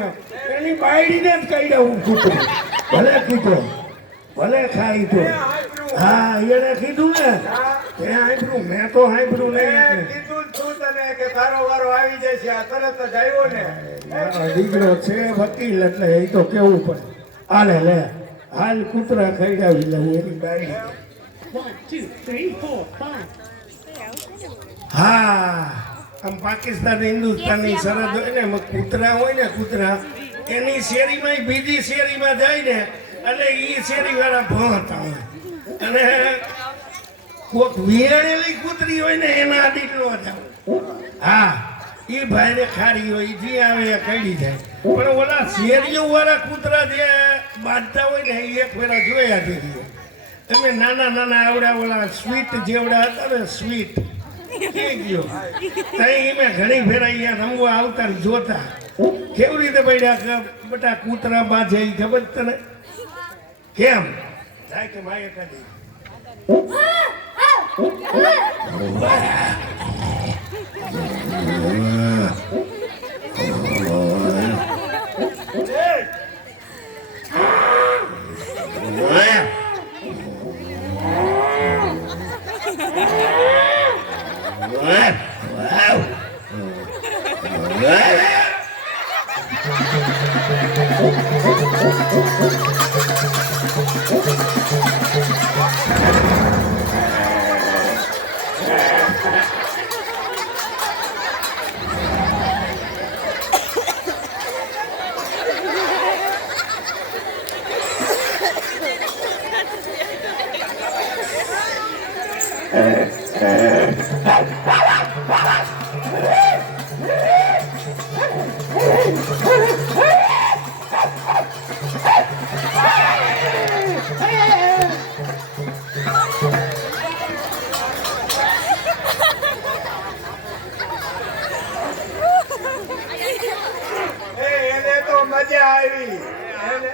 એની બાયડીને જ કહી દઉં કૂતરો ભલે કીધો ભલે ખાઈ તો હા એને કીધું ને તે હાંભળ્યું મેં તો હાંભળ્યું નહીં કીધું તું તને કે તારો વારો આવી જશે આ તરત જ આવ્યો ને મારો દીકરો છે વકીલ એટલે એ તો કેવું પડે હાલે લે હાલ કૂતરા ખવડાવી લઉં એની બાયડી 1, 2, 3, 4, 5. હા આમ પાકિસ્તાન હિન્દુસ્તાનની સરહદ હોય ને એમાં કૂતરા હોય ને કૂતરા એની શેરીમાં બીજી શેરીમાં જાય ને એટલે એ શેરી વાળા ભણતા હોય અને કોક વિયાણેલી કૂતરી હોય ને એના આદિત નો જાવ હા એ ભાઈને ખારી હોય જે આવે એ કડી જાય પણ ઓલા શેરીઓ વાળા કૂતરા જે બાંધતા હોય ને એ એક વેળા જોયા છે તમે નાના નાના આવડા ઓલા સ્વીટ જેવડા હતા ને સ્વીટ કે ગયો તઈ મેં ઘણી ફેરા અહીંયા રમવા આવતા ને જોતા કેવી રીતે પડ્યા બટા કૂતરા બાજે ઈ ખબર તને કેમ જાય કે માય કાઢી એને તો મજા આવી એને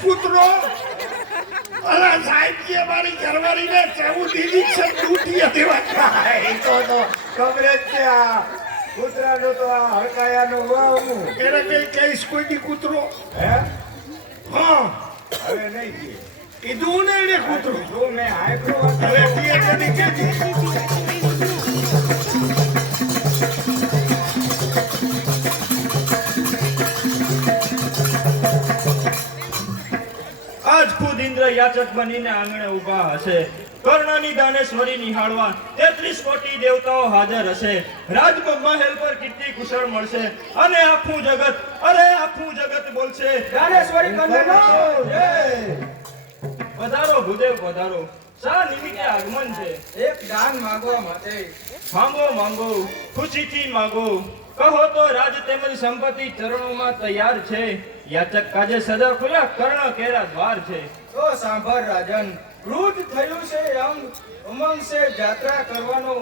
કૂતરો અલા સાહેબ કે મારી ઘરવાળીને કેવું દીધી છે તૂટી દેવા એ તો ખબર જ છે આ કૂતરાનું તો આ હડકાયાનું વાવનું એને કઈ કઈશ કોઈ કૂતરો હે હા હવે નહીં કે કીધું ને એને કૂતરો જો મેં હાઈબ્રુ હવે કે કદી કેજી આજ ખુદ ઇન્દ્ર યાચક બનીને આંગણે ઊભા હશે કર્ણની દાનેશ્વરી નિહાળવા 33 કોટી દેવતાઓ હાજર હશે રાજમહેલ પર કીર્તિ કુશળ મળશે અને આખું જગત બોલશે દાનેશ્વરી કંદનો જય પધારો ભૂદેવ પધારો શા નિમિત્તે આગમન છે એક દાન માંગવા માટે માંગો ખુશીથી માંગો કહો તો રાજ તેમજ સંપત્તિ ચરણોમાં તૈયાર છે યાચક કાજે સદા ખુલ્યા કર્ણ કેરા દ્વાર છે તો સાંભળ રાજન વૃદ્ધ થયું છે ઉમંગ છે જાત્રા કરવાનો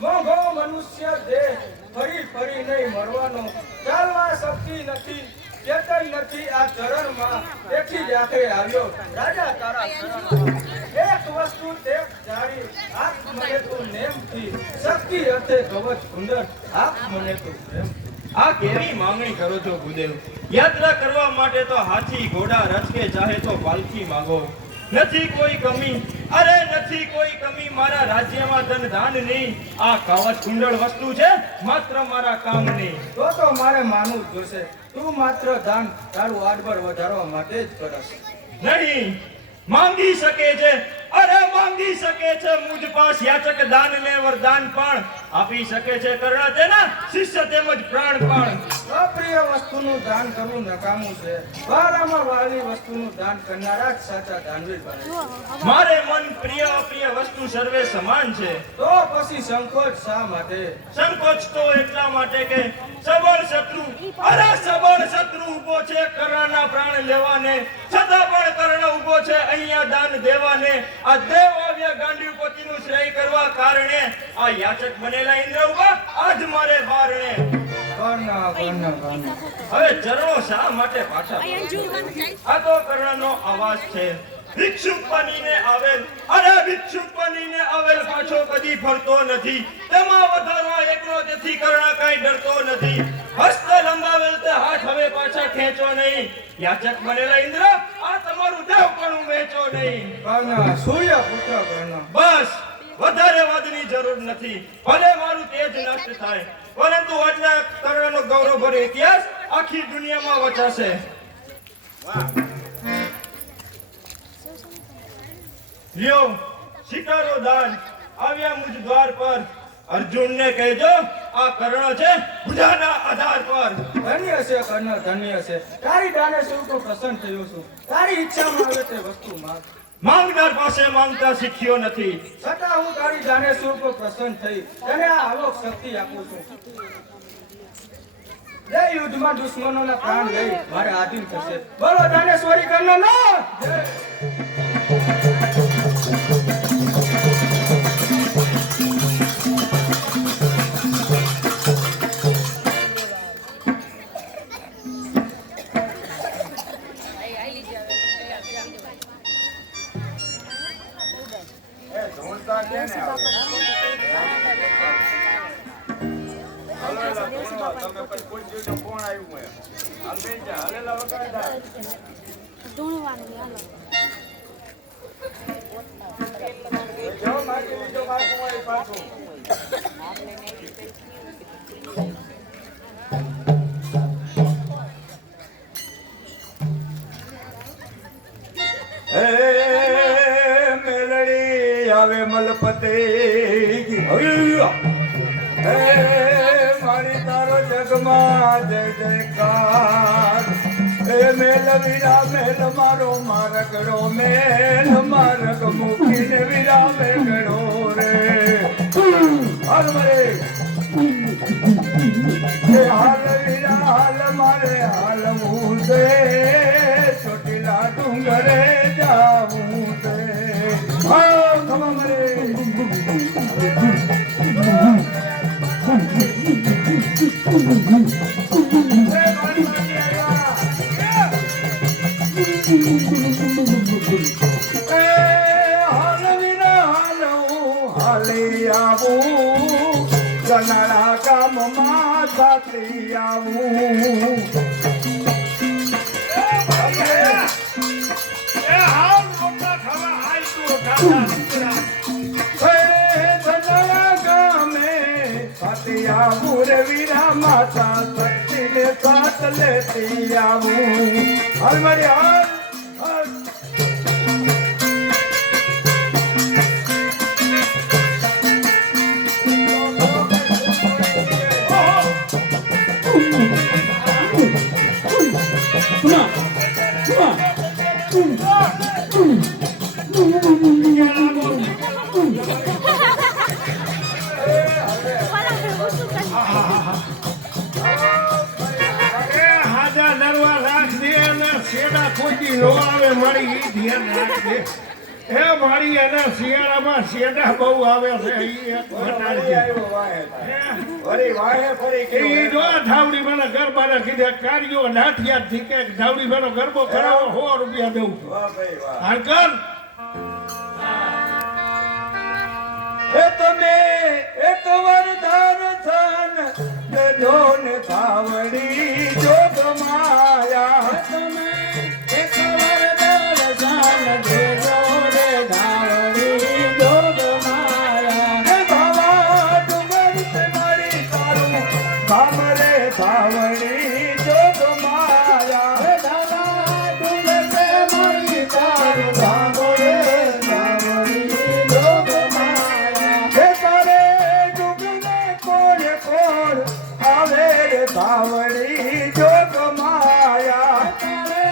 મોંઘો મનુષ્ય દેહ ફરી ફરી નહીં મળવાનો ચાલવા શક્તિ નથી ચેતન નથી આ ચરણમાં તેથી જ આખરે આવ્યો રાજા તારા ચરણમાં એક વસ્તુ તે જાણી આપ મને તું નેમથી શક્તિ અર્થે કવચ કુંડળ આપ મને તું પ્રેમ આ કેવી માંગણી કરો છો ભૂદેવ યાત્રા કરવા માટે તો હાથી ઘોડા રથ કે ચાહે તો પાલખી માંગો નથી કોઈ કમી અરે નથી કોઈ કમી મારા રાજ્યમાં ધન ધાનની. આ કવચ કુંડળ વસ્તુ છે માત્ર મારા કામની. તો મારે માનવું જ જોશે. તું માત્ર દાન તારું આડબડ વધારવા માટે જ કરસ. નહીં માંગી શકે છે, અરે માંગી શકે છે મુજ પાસ યાચક દાન ને વરદાન પણ આપી શકે છે કર્ણ તેના શિષ્ય તેમજ પ્રાણ પણ. અપ્રિય વસ્તુનું દાન કરવું નકામું છે. વારામાં વાલી વસ્તુનું દાન કરનારા જ સાચા દાનવીર બને છે. મારે મન પ્રિય અપ્રિય વસ્તુ સર્વે સમાન છે. તો પછી સંકોચ શા માટે? સંકોચ તો એટલા માટે કે સબળ શત્રુ, અરે સબળ શત્રુ ઉભો છે કર્ણના પ્રાણ લેવાને, છતાં પણ કર્ણ ઉભો છે અહીંયા દાન દેવાને. આ દેવ આવ્યા ગાંડી પોતીનું શ્રેય કરવા કારણે આ યાચક બનેલા ઇન્દ્ર ઉભા આજ મારે બારણે. હવે ચરણો શા માટે પાછા? આ તો કર્ણનો અવાજ છે. ભિક્ષુક બનીને આવેલ, અરે ભિક્ષુક બનીને આવેલ પાછો કદી ફરતો નથી. તેમાં વધારવા એકલો તેથી કર્ણ કાંઈ ડરતો નથી. હસ્ત લંબાવેલ તે હાથ હવે પાછા ખેંચો નહીં. યાચક બનેલા ઇન્દ્ર આ તમારું દેવપણું વેચો નહીં. કર્ણ સૂર્ય પુત્ર કર્ણ. બસ વધારે વાદની જરૂર નથી. ભલે મારું તેજ નષ્ટ થાય પરંતુ આજના કર્ણનો ગૌરવભર્યો ઇતિહાસ આખી દુનિયામાં વચાશે. લ્યો શિકારો દાન આવ્યા મુજ દ્વાર પર. અર્જુનને કહેજો આ કર્ણ છે ભુજાના આધાર પર. ધન્ય છે કર્ણ ધન્ય છે. તારી દાને સ્વરૂપ પ્રસન્ન થયો છું. તારી ઈચ્છામાં આવે તે વસ્તુ માંગ. માંગનાર પાસે માંગતા શીખ્યો નથી. છતાં હું તારી દાને સ્વરૂપ પ્રસન્ન થઈ તને આ આલોક શક્તિ આપું છું. જે યુદ્ધમાં દુશ્મનોના પ્રાણ લઈ મારે આધીન થશે. બોલો દાનેશ્વરી કર્ણ નો જય. મેલડી આવે મલપતે મારી તારો જગમાં જય જયકાર. મેલ વીરા મેલ મારો મારગડો, મેલ મારગ મૂકીને વીરા મેગડો રે. હાલ મરે હાલ વીરા હાલ મારે હાલ હું દે, ચોટીલા ડુંગરે જાવું દે. હા ખમા મરે કનાડા ગામમાં સાથી આવું. વીરા માતા શક્તિ ને સાથ લેતી આવું. હાલ મારી હાલ નો આવે મારી ઈ ધ્યાન રાખજે. હે મારી એના શિયાળામાં શેડા બહુ આવે છે. ઈ એક ઘટાડજે. ઈ જો ધાવડી મને ગરબાના કીધે કાર્યો નાઠિયા થી કે ધાવડી મેનો ગરબો કરાવો 100 રૂપિયા દઉં છું. હાલ કર. એ તમે એક વરદાન થન દેજો ને ધાવડી જો કમાયા. તમે એક વરદાન થન દેજો રે ધાવડી સાવણી જોગ માયા હે દાદા ડુંગર તે મળી તારું સાંભળે સાવણી જોગ માયા હે તારે ડુંગરને કોણ કોણ આવે રે સાવણી જોગ માયા તારે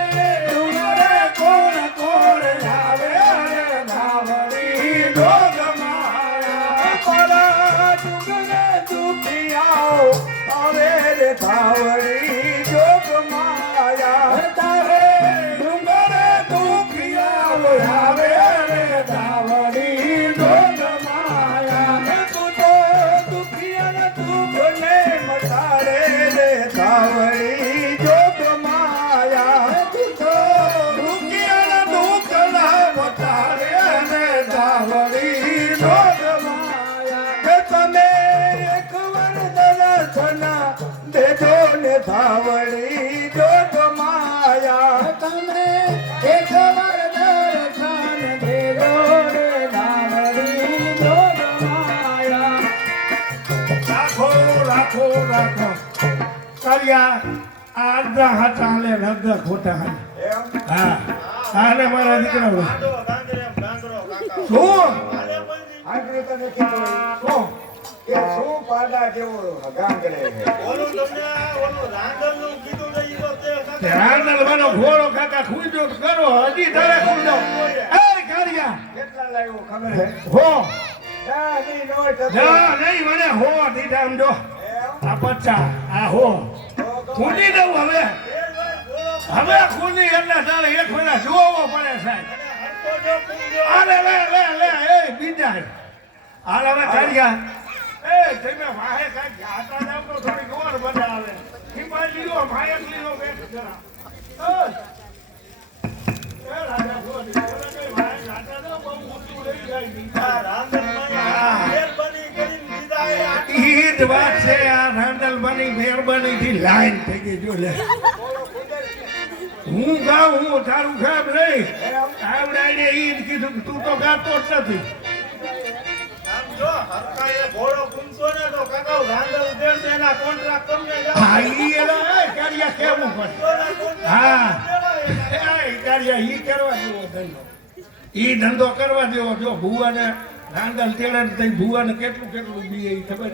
ડુંગરે કોણ કોણ આવે રે સાવણી જોગ માયા તારા ડુંગરે દુખિયાઓ આવે રે સાવણી જોગ માયા તારે ડુંગરે દુખિયાઓ આવે રે સાવણી જોગ માયા તું તો દુખિયાના દુઃખને મટાડે રે સાવણી જોગ માયા તું તો દુખિયાના દુઃખના મટાડે રે સાવણી જોગ માયા કે તમે એકવાર દર્શન દેજો ને સાવણી જોગ માયા તમે એકવાર દર્શન દેજો ને સાવણી જોગ માયા રાખો રાખો રાખો કર્યા આ અડધા હાથા હાલે ને અડધા ખોટા હાલે હા હાલે મારા દીકરા ગાંડો ગાંદરેમ ગાંદરો કાકા શું હાલે પણ આગળ તને કીધું શું એ શું પાડા જેવો ગાંગરે ઓલું તમને ઓલું રાંધણનું કીધું નહીં તો તે કાકા રાંદલવાનો ઘોડો કાકા ખુજો કરો હજી તારે ખુજો એ કારિયા કેટલા લાવ્યો ખબર હે હો ના નહીં મને હો દીધા આમ જો આ 50 આ હો ખુલી દઉં હવે હવે ખુલી એટલે તારે એક મહિના જોવો પડે સાહેબ અરે લે લે લે એ બીજા હાલ હવે કારિયા એ તમે વાહે કાંઈ જાતા જાવ તો થોડી ગોળ મજા આવે હિમાય લીધો માયક લીધો બેઠ જરા એ રાજા ગોળી ઓલા કઈ વાહે જાતા જાવ બહુ ઊંચું લઈ જાય આ રાંધણમાં મહેરબાની કરીને દીધા એ આ ઈ જ વાત છે આ રાંદલબાની મહેરબાની થી લાઈન થઈ ગઈ જો લે હું ગાઉં હું તારું ખાબ નહીં આવડાઈને ઈ જ કીધું કે તું તો ગાતો જ નથી આમ જો હરકાએ ઘોડો ગુંચો ને તો કાકા રાંધણ દેણ છે એના કોન્ટ્રાક્ટ તમને જાવ હા ઈ એલા એ કારિયા કેવું પડે હા એ કારિયા ઈ કરવા જેવો ધંધો ઈ ધંધો કરવા જેવો જો ભુવાને રાંદલ તેડે તઈ ભુવાને કેટલું કેટલું બીએ ઈ ખબર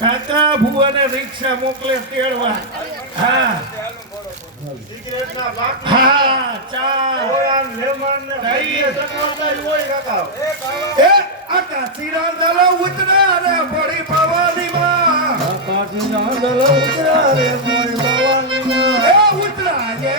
કાકા ભુવાને રિક્ષા મોકલે તેડવા હા સિગરેટના બાકી હા ચા ઓયાન મહેમાન ને દહીં. સગવડદારી હોય કાકા એ આકાશી રાંદલ ઉતરા રે પડી ભવાની માં આકાશી રાંદલ ઉતરા રે પડી ભવાની માં એ ઉતરા જે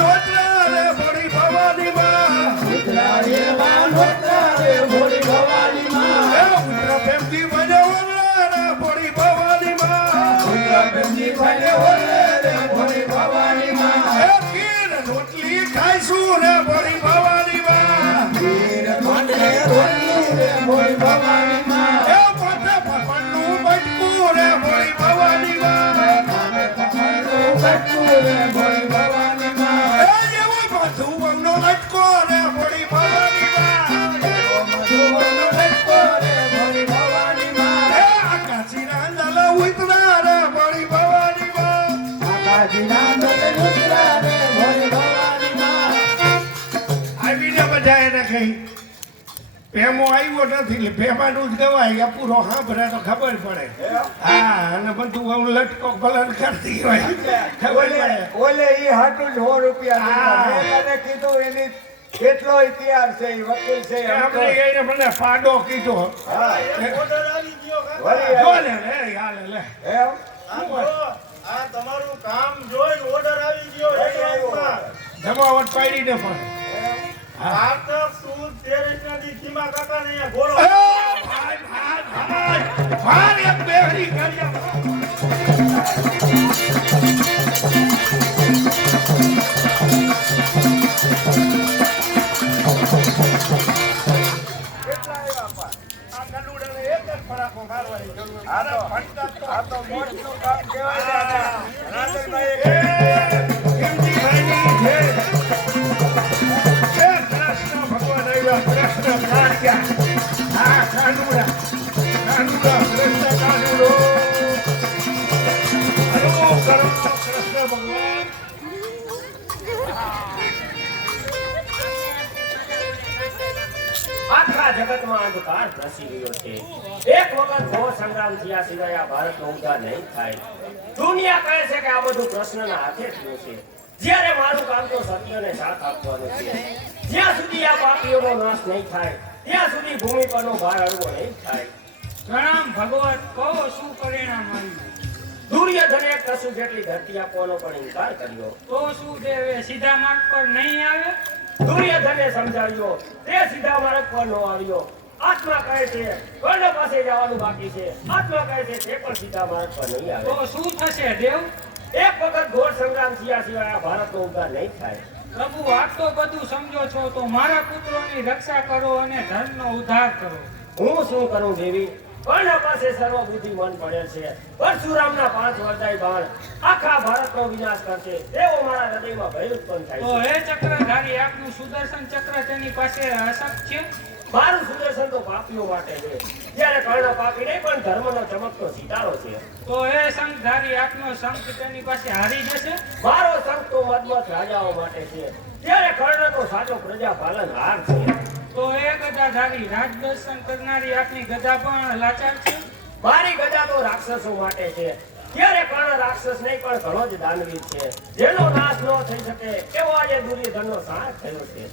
લોટરા રે પડી ભવાની માં ઉતરા જે લોટરા રે પડી ભવાની માં એ ઉતરા પેમજી ભજવરા રે પડી ભવાની માં ઉતરા પેમજી ભજવરા રે પડી ભવાની માં એ ખીર રોટલી ખાઈશું રે પડી ભવાની માં ખીર રોટલી રે પડી ભવાની માં એ પોતે પપડનું બટકું રે પડી ભવાની માં પોતે પપડનું બટકું રે પડી ભવાની માં એ જેવો મધુવનનો લટકો રે પડી ભવાની માં એવો મધુવનનો લટકો રે પડી ભવાની માં એ આકાશી રાંદલ ઉતરા રે પડી ભવાની માં આકાશી રાંદલ ઉતરા રે પડી ભવાની માં આવીને બધાએ નાખી પેમો આવ્યો નથી એટલે પેમાનું જ ગવાય પૂરો સાંભળે તો ખબર પડે હા અને બધું હું લટકો ભલન કરતી હોય ખબર પડે ઓલે ઈ હાટું જ 100 રૂપિયા હા. દીધા. મેં તને કીધું એની કેટલો ઇતિહાસ છે ઈ વકીલ છે એમ આપણે તો. એને મને પાડો કીધો હા. ઓર્ડર આવી ગયો કાકા વળી જો લે લે હાલે લે એમ આમ જો આ તમારું કામ જોઈ ઓર્ડર આવી ગયો એડવાન્સમાં જમાવટ પાડીને પણ સાર્થક સૂદ 13 દી ધીમા કાકા ને અહીંયા ઘોડો એ ભાઈ ભાઈ ભાઈ ભાઈ એક બેહરી આ તો મોટનું કામ કહેવાય ને. રાંધણભાઈ કાનુડા કૃષ્ણ કાનુડો કરો કૃષ્ણ ભગવાન. આખા જગતમાં અંધકાર પ્રસરી રહ્યો છે. એક વખત ઘોર સંગ્રામ થયા સિવાય આ ભારતનો ઉદ્ધાર નહીં થાય. દુનિયા કહે છે કે આ બધું કૃષ્ણના હાથે થયું છે. જ્યારે મારું કામ તો સત્યને સાથ આપવાનું છે. જ્યાં સુધી આ પાપીઓનો નાશ નહીં થાય ત્યાં સુધી ભૂમિ પરનો ભાર હળવો નહીં થાય. પ્રણામ ભગવત, કહો શું પરિણામ આવ્યું? દુર્યોધને એક કશું જેટલી ધરતી આપવાનો પણ ઇનકાર કર્યો. તો શું દેવે સીધા માર્ગ પર નહીં આવે? દુર્યોધને સમજાવ્યો, તે સીધા માર્ગ પર ન આવ્યો. આત્મા કહે છે કર્ણ પાસે જવાનું બાકી છે. આત્મા કહે છે તે પણ સીધા માર્ગ પર નહીં આવે. તો શું થશે દેવ? એક વખત ઘોર સંગ્રામ થયા સિવાય આ ભારતનો ઉદ્ધાર નહીં થાય. પ્રભુ, આપ તો બધું સમજો છો, તો મારા પુત્રોની રક્ષા કરો અને ધર્મનો ઉદ્ધાર કરો. હું શું કરું દેવી? કર્ણ પાસે સર્વ બુદ્ધિ મન પડેલ છે. પરશુરામના 5 વરદાય બાણ આખા ભારતનો વિનાશ કરશે તેવો મારા હૃદયમાં ભય ઉત્પન્ન થાય તો છે. હે ચક્રધારી, આપનું સુદર્શન ચક્ર તેની પાસે અશક્ત છે. મારું સુદર્શન તો પાપીઓ માટે છે. જ્યારે કર્ણ પાપી નહીં પણ ધર્મનો ચમકતો સિતારો છે. તો હે શંખધારી, આપનો શંખ તેની પાસે હારી જશે. મારો શંખ તો મદમસ્ત રાજાઓ માટે છે. જ્યારે કર્ણ તો સાચો પ્રજા પાલનહાર છે. તો હે ગદાધારી, રાજ દર્શન કરનારી આપની ગદા પણ લાચાર છે. મારી ગદા તો રાક્ષસો માટે છે. ત્યારે કર્ણ રાક્ષસ નહીં પણ ઘણો જ દાનવીર છે. જેનો નાશ ન થઈ શકે એવો આજે દુર્યોધનનો સાથ થયો છે.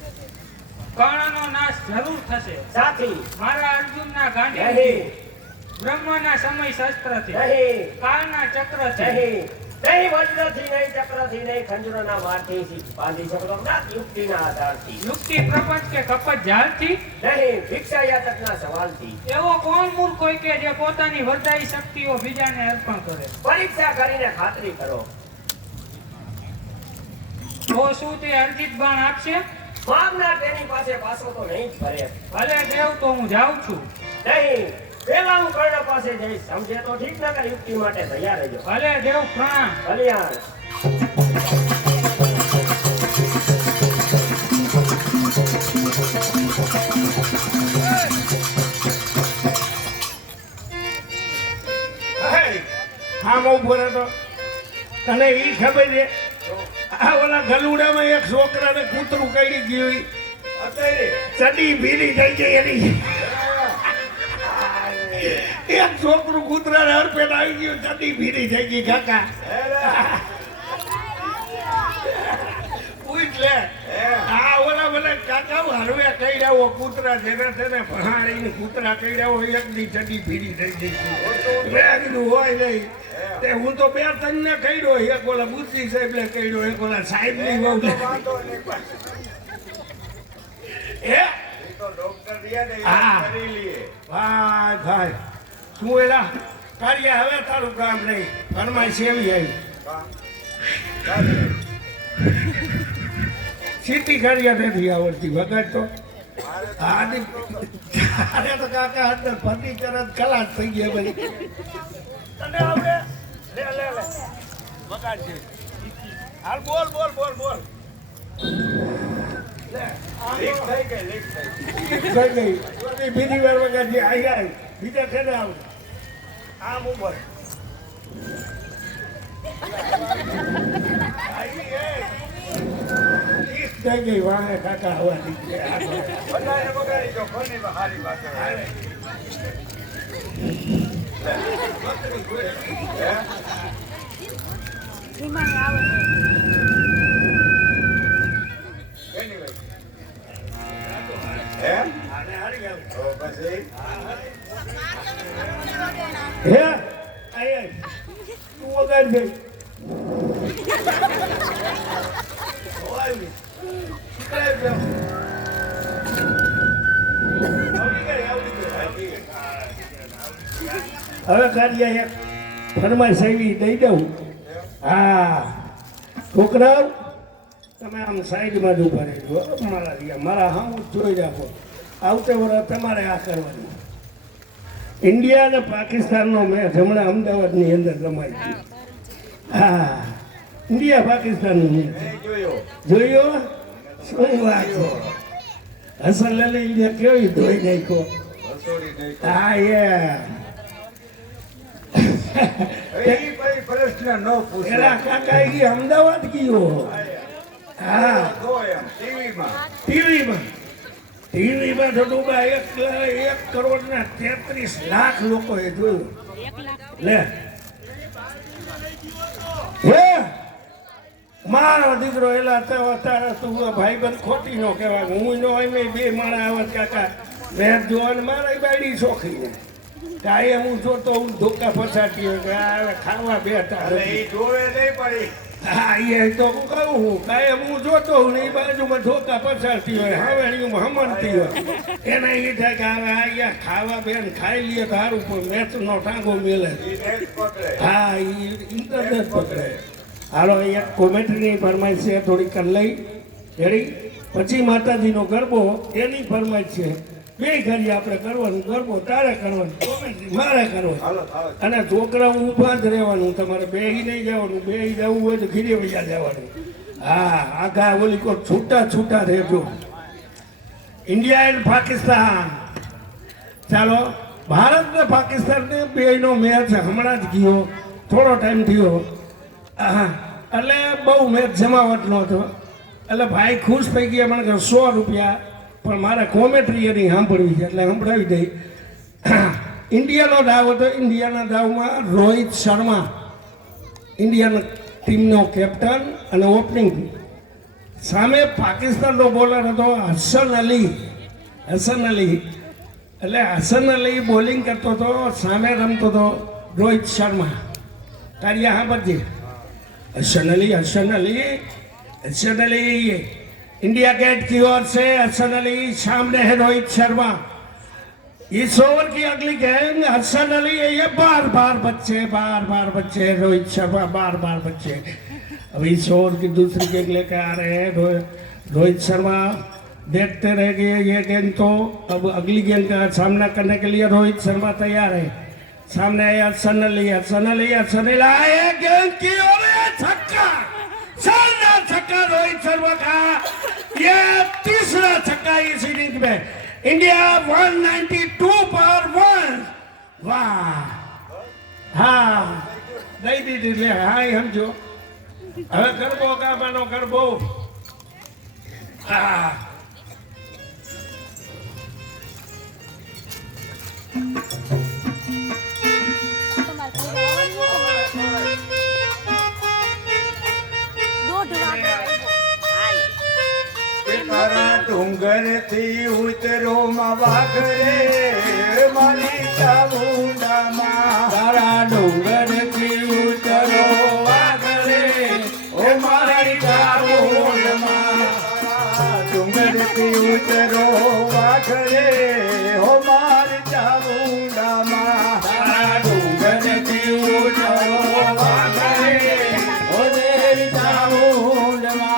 કર્ણનો નાશ જરૂર થશે. સાથી મારા અર્જુનના ગાંડી, નહીં બ્રહ્મના સમય શસ્ત્રથી, નહીં કાળના ચક્રથી, નહીં નહીં વજ્રથી નહીં ચક્રથી નહીં ખંજરના મારથી બાંધી શકતો ના યુક્તિના આધારથી. યુક્તિ પ્રપંચ કે કપટ ઝાલથી, નહીં ભિક્ષા યાચકના સવાલથી. એવો કોણ મૂર્ખ હોય કે જે પોતાની વર્ધાઈ શક્તિઓ બીજાને અર્પણ કરે? પરીક્ષા કરીને ખાતરી કરો. તો શું તે અર્જિત બાણ આપશે? માંગનાર તેની પાસે પાછો તો નહીં જ ફરે. ભલે દેવ, તો હું જાઉં છું. નહીં પેલા હું કર્ણ પાસે જઈશ. સમજે તો ઠીક, નકર યુક્તિ માટે તૈયાર રહેજો. ભલે દેવ, પ્રણામ. કલ્યાણ. આમ ઉભો રહેતો તને ઈ ખબર છે આ ઓલા ગલુડામાં એક છોકરાને કૂતરું કઈ ગયું ચડી ભીલી થઈ ગઈ એની એક છોકરું કૂતરાને હરપેટ આવી ગયું ચડી ભીલી થઈ ગઈ કાકા પૂછ લે આ ઓલા મને કાકા હરવે કઈ રહ્યો કૂતરા જેને તેને પહાડીને કૂતરા કઈ રહ્યો એક દી ચડી ભીલી થઈ ગઈ મેં કીધું હોય નહીં તે હું તો 2-3 ને કર્યો. એક ઓલા બુદ્ધિ સાહેબ ને કર્યો, એક ઓલા સાહેબ ની વહુ ને. ભાઈ ભાઈ શું એલા કાર્ય હવે તારું કામ નહીં ઘરમાં સેવી આવી સીટી કાર્ય નથી આવડતી વગર તો આની અરે તો કાકા અંદર ફર્નિચર જ કલાક થઈ ગયા ભાઈ તને આવડે લે લે લે વગાડ છે હાલ બોલ બોલ બોલ બોલ લે લીક થઈ ગઈ બીજી વાર વગાડ જે આઈ આવી બીજા કેને આવડે આમ ઉપર થઈ ગઈ વાહે કાકા હવાની બધાને બગાડી દો કોની હારી વાત તું વગાડ ગઈ હવે કાર્ય એક ફરમાઈશ એવી દઈ દઉં. હા છોકરાઓ તમે આમ સાઈડમાં જ ઉભા રહેજો મારા રહ્યા મારા હા હું જોઈ રાખો આવતે વર્ષ તમારે આ કરવાનું. ઇન્ડિયા અને પાકિસ્તાનનો મેચ હમણાં અમદાવાદની અંદર રમાય છે. હા ઇન્ડિયા પાકિસ્તાનનો મેચ જોયો શું વાત છે. હસન લલી કેવી ધોઈ નાખ્યો. હા પ્રશ્ન ન પૂછે. એલા કાકા ઈ અમદાવાદ ગયો. હા જો એમ ટીવીમાં ટીવીમાં તો ડૂબા 1,33,00,000 લોકોએ જોયું. 1 લાખ લે હે મારો દીકરો એલા તો તારે તું ભાઈબંધ ખોટી નો કહેવાય. હું નો હોય મેં બે માણા આવત કાકા મેં જોવાનું મારા બાયડી શોખી કાંઈ હું જોતો હું ધોકા પછાટી હોય કે આ ખાવા બેઠા એટલે એ જોવે નહીં પડી. હા એ તો હું કહું છું કાંઈ હું જોતો હું ને એ બાજુમાં ધોકા પછાડતી હોય હવેણીમાં હમણતી હોય એના એ થાય કે હવે અહીંયા ખાવા બેન ખાઈ લઈએ તો સારું પણ મેચનો ટાંગો મેલે. એ નેટ પકડે. હા એ ઇન્ટરનેટ પકડે. હાલો અહીંયા કોમેન્ટ્રીની ફરમાઈશ છે થોડીક લઈ રેડી. પછી માતાજીનો ગરબો એની ફરમાઈશ છે. બે ઘડી આપણે કરવાનું, ગરબો તારે કરવાનું, કોમેન્ટ્રી મારે કરવાનું. હાલો હાલો. અને છોકરા ઊભા જ રહેવાનું, તમારે બેહી નહીં જવાનું. બેહી જવું હોય તો ઘીરે વૈયા જવાનું. હા આખા ઓલી કો છૂટા રહેજો. India and Pakistan. ચાલો ભારત ને પાકિસ્તાન ને બેયનો મેચ હમણાં જ ગયો, થોડો ટાઈમ થયો. હા એટલે બહુ મેચ જમાવટ નો હતો. એટલે ભાઈ ખુશ થઈ ગયા. મને કે 100 રૂપિયા, પણ મારે કોમેન્ટ્રી એની સાંભળવી છે એટલે સંભળાવી દઈ. ઇન્ડિયાનો દાવ હતો. ઇન્ડિયાના દાવમાં રોહિત શર્મા ઇન્ડિયન ટીમનો કેપ્ટન અને ઓપનિંગ. સામે પાકિસ્તાનનો બોલર હતો હસન અલી. એટલે હસન અલી બોલિંગ કરતો હતો, સામે રમતો હતો રોહિત શર્મા. તારી સાંભળજે. हसन अली इंडिया गेट की ओर से हसन अली, सामने है रोहित शर्मा. इस ओवर की अगली गेंद हसन अली है. ये बार बच्चे रोहित शर्मा बार बच्चे. अब इस ओवर की दूसरी गेंद लेकर आ रहे हैं रोहित शर्मा. देखते रह गए ये गेंद. तो अब अगली गेंद का सामना करने के लिए रोहित शर्मा तैयार है. सामने है हसन अली आए गेंद की ओर. छक्का, शानदार छक्का रोहित शर्मा का. ये तीसरा छक्का इस इनिंग में. इंडिया 192 पर 1. वाह. हाँ दई दीदी ले. हाँ समझो હવે ગરબો ગાવાનો ગરબો. હા તારા ડુંગર થી ઉતરો માં વાઘરે મારી ચામુંડામાં. તારા ડુંગર થી ઉતરો વાગરે ઓ મારી ચામુંડમાં. ડુંગર થી ઉતરો વાઘરે હો મારી ચામુંડામાં. તારા ડુંગર થી ઉતરો વાગરે ઓ મારી ચામુંડમાં.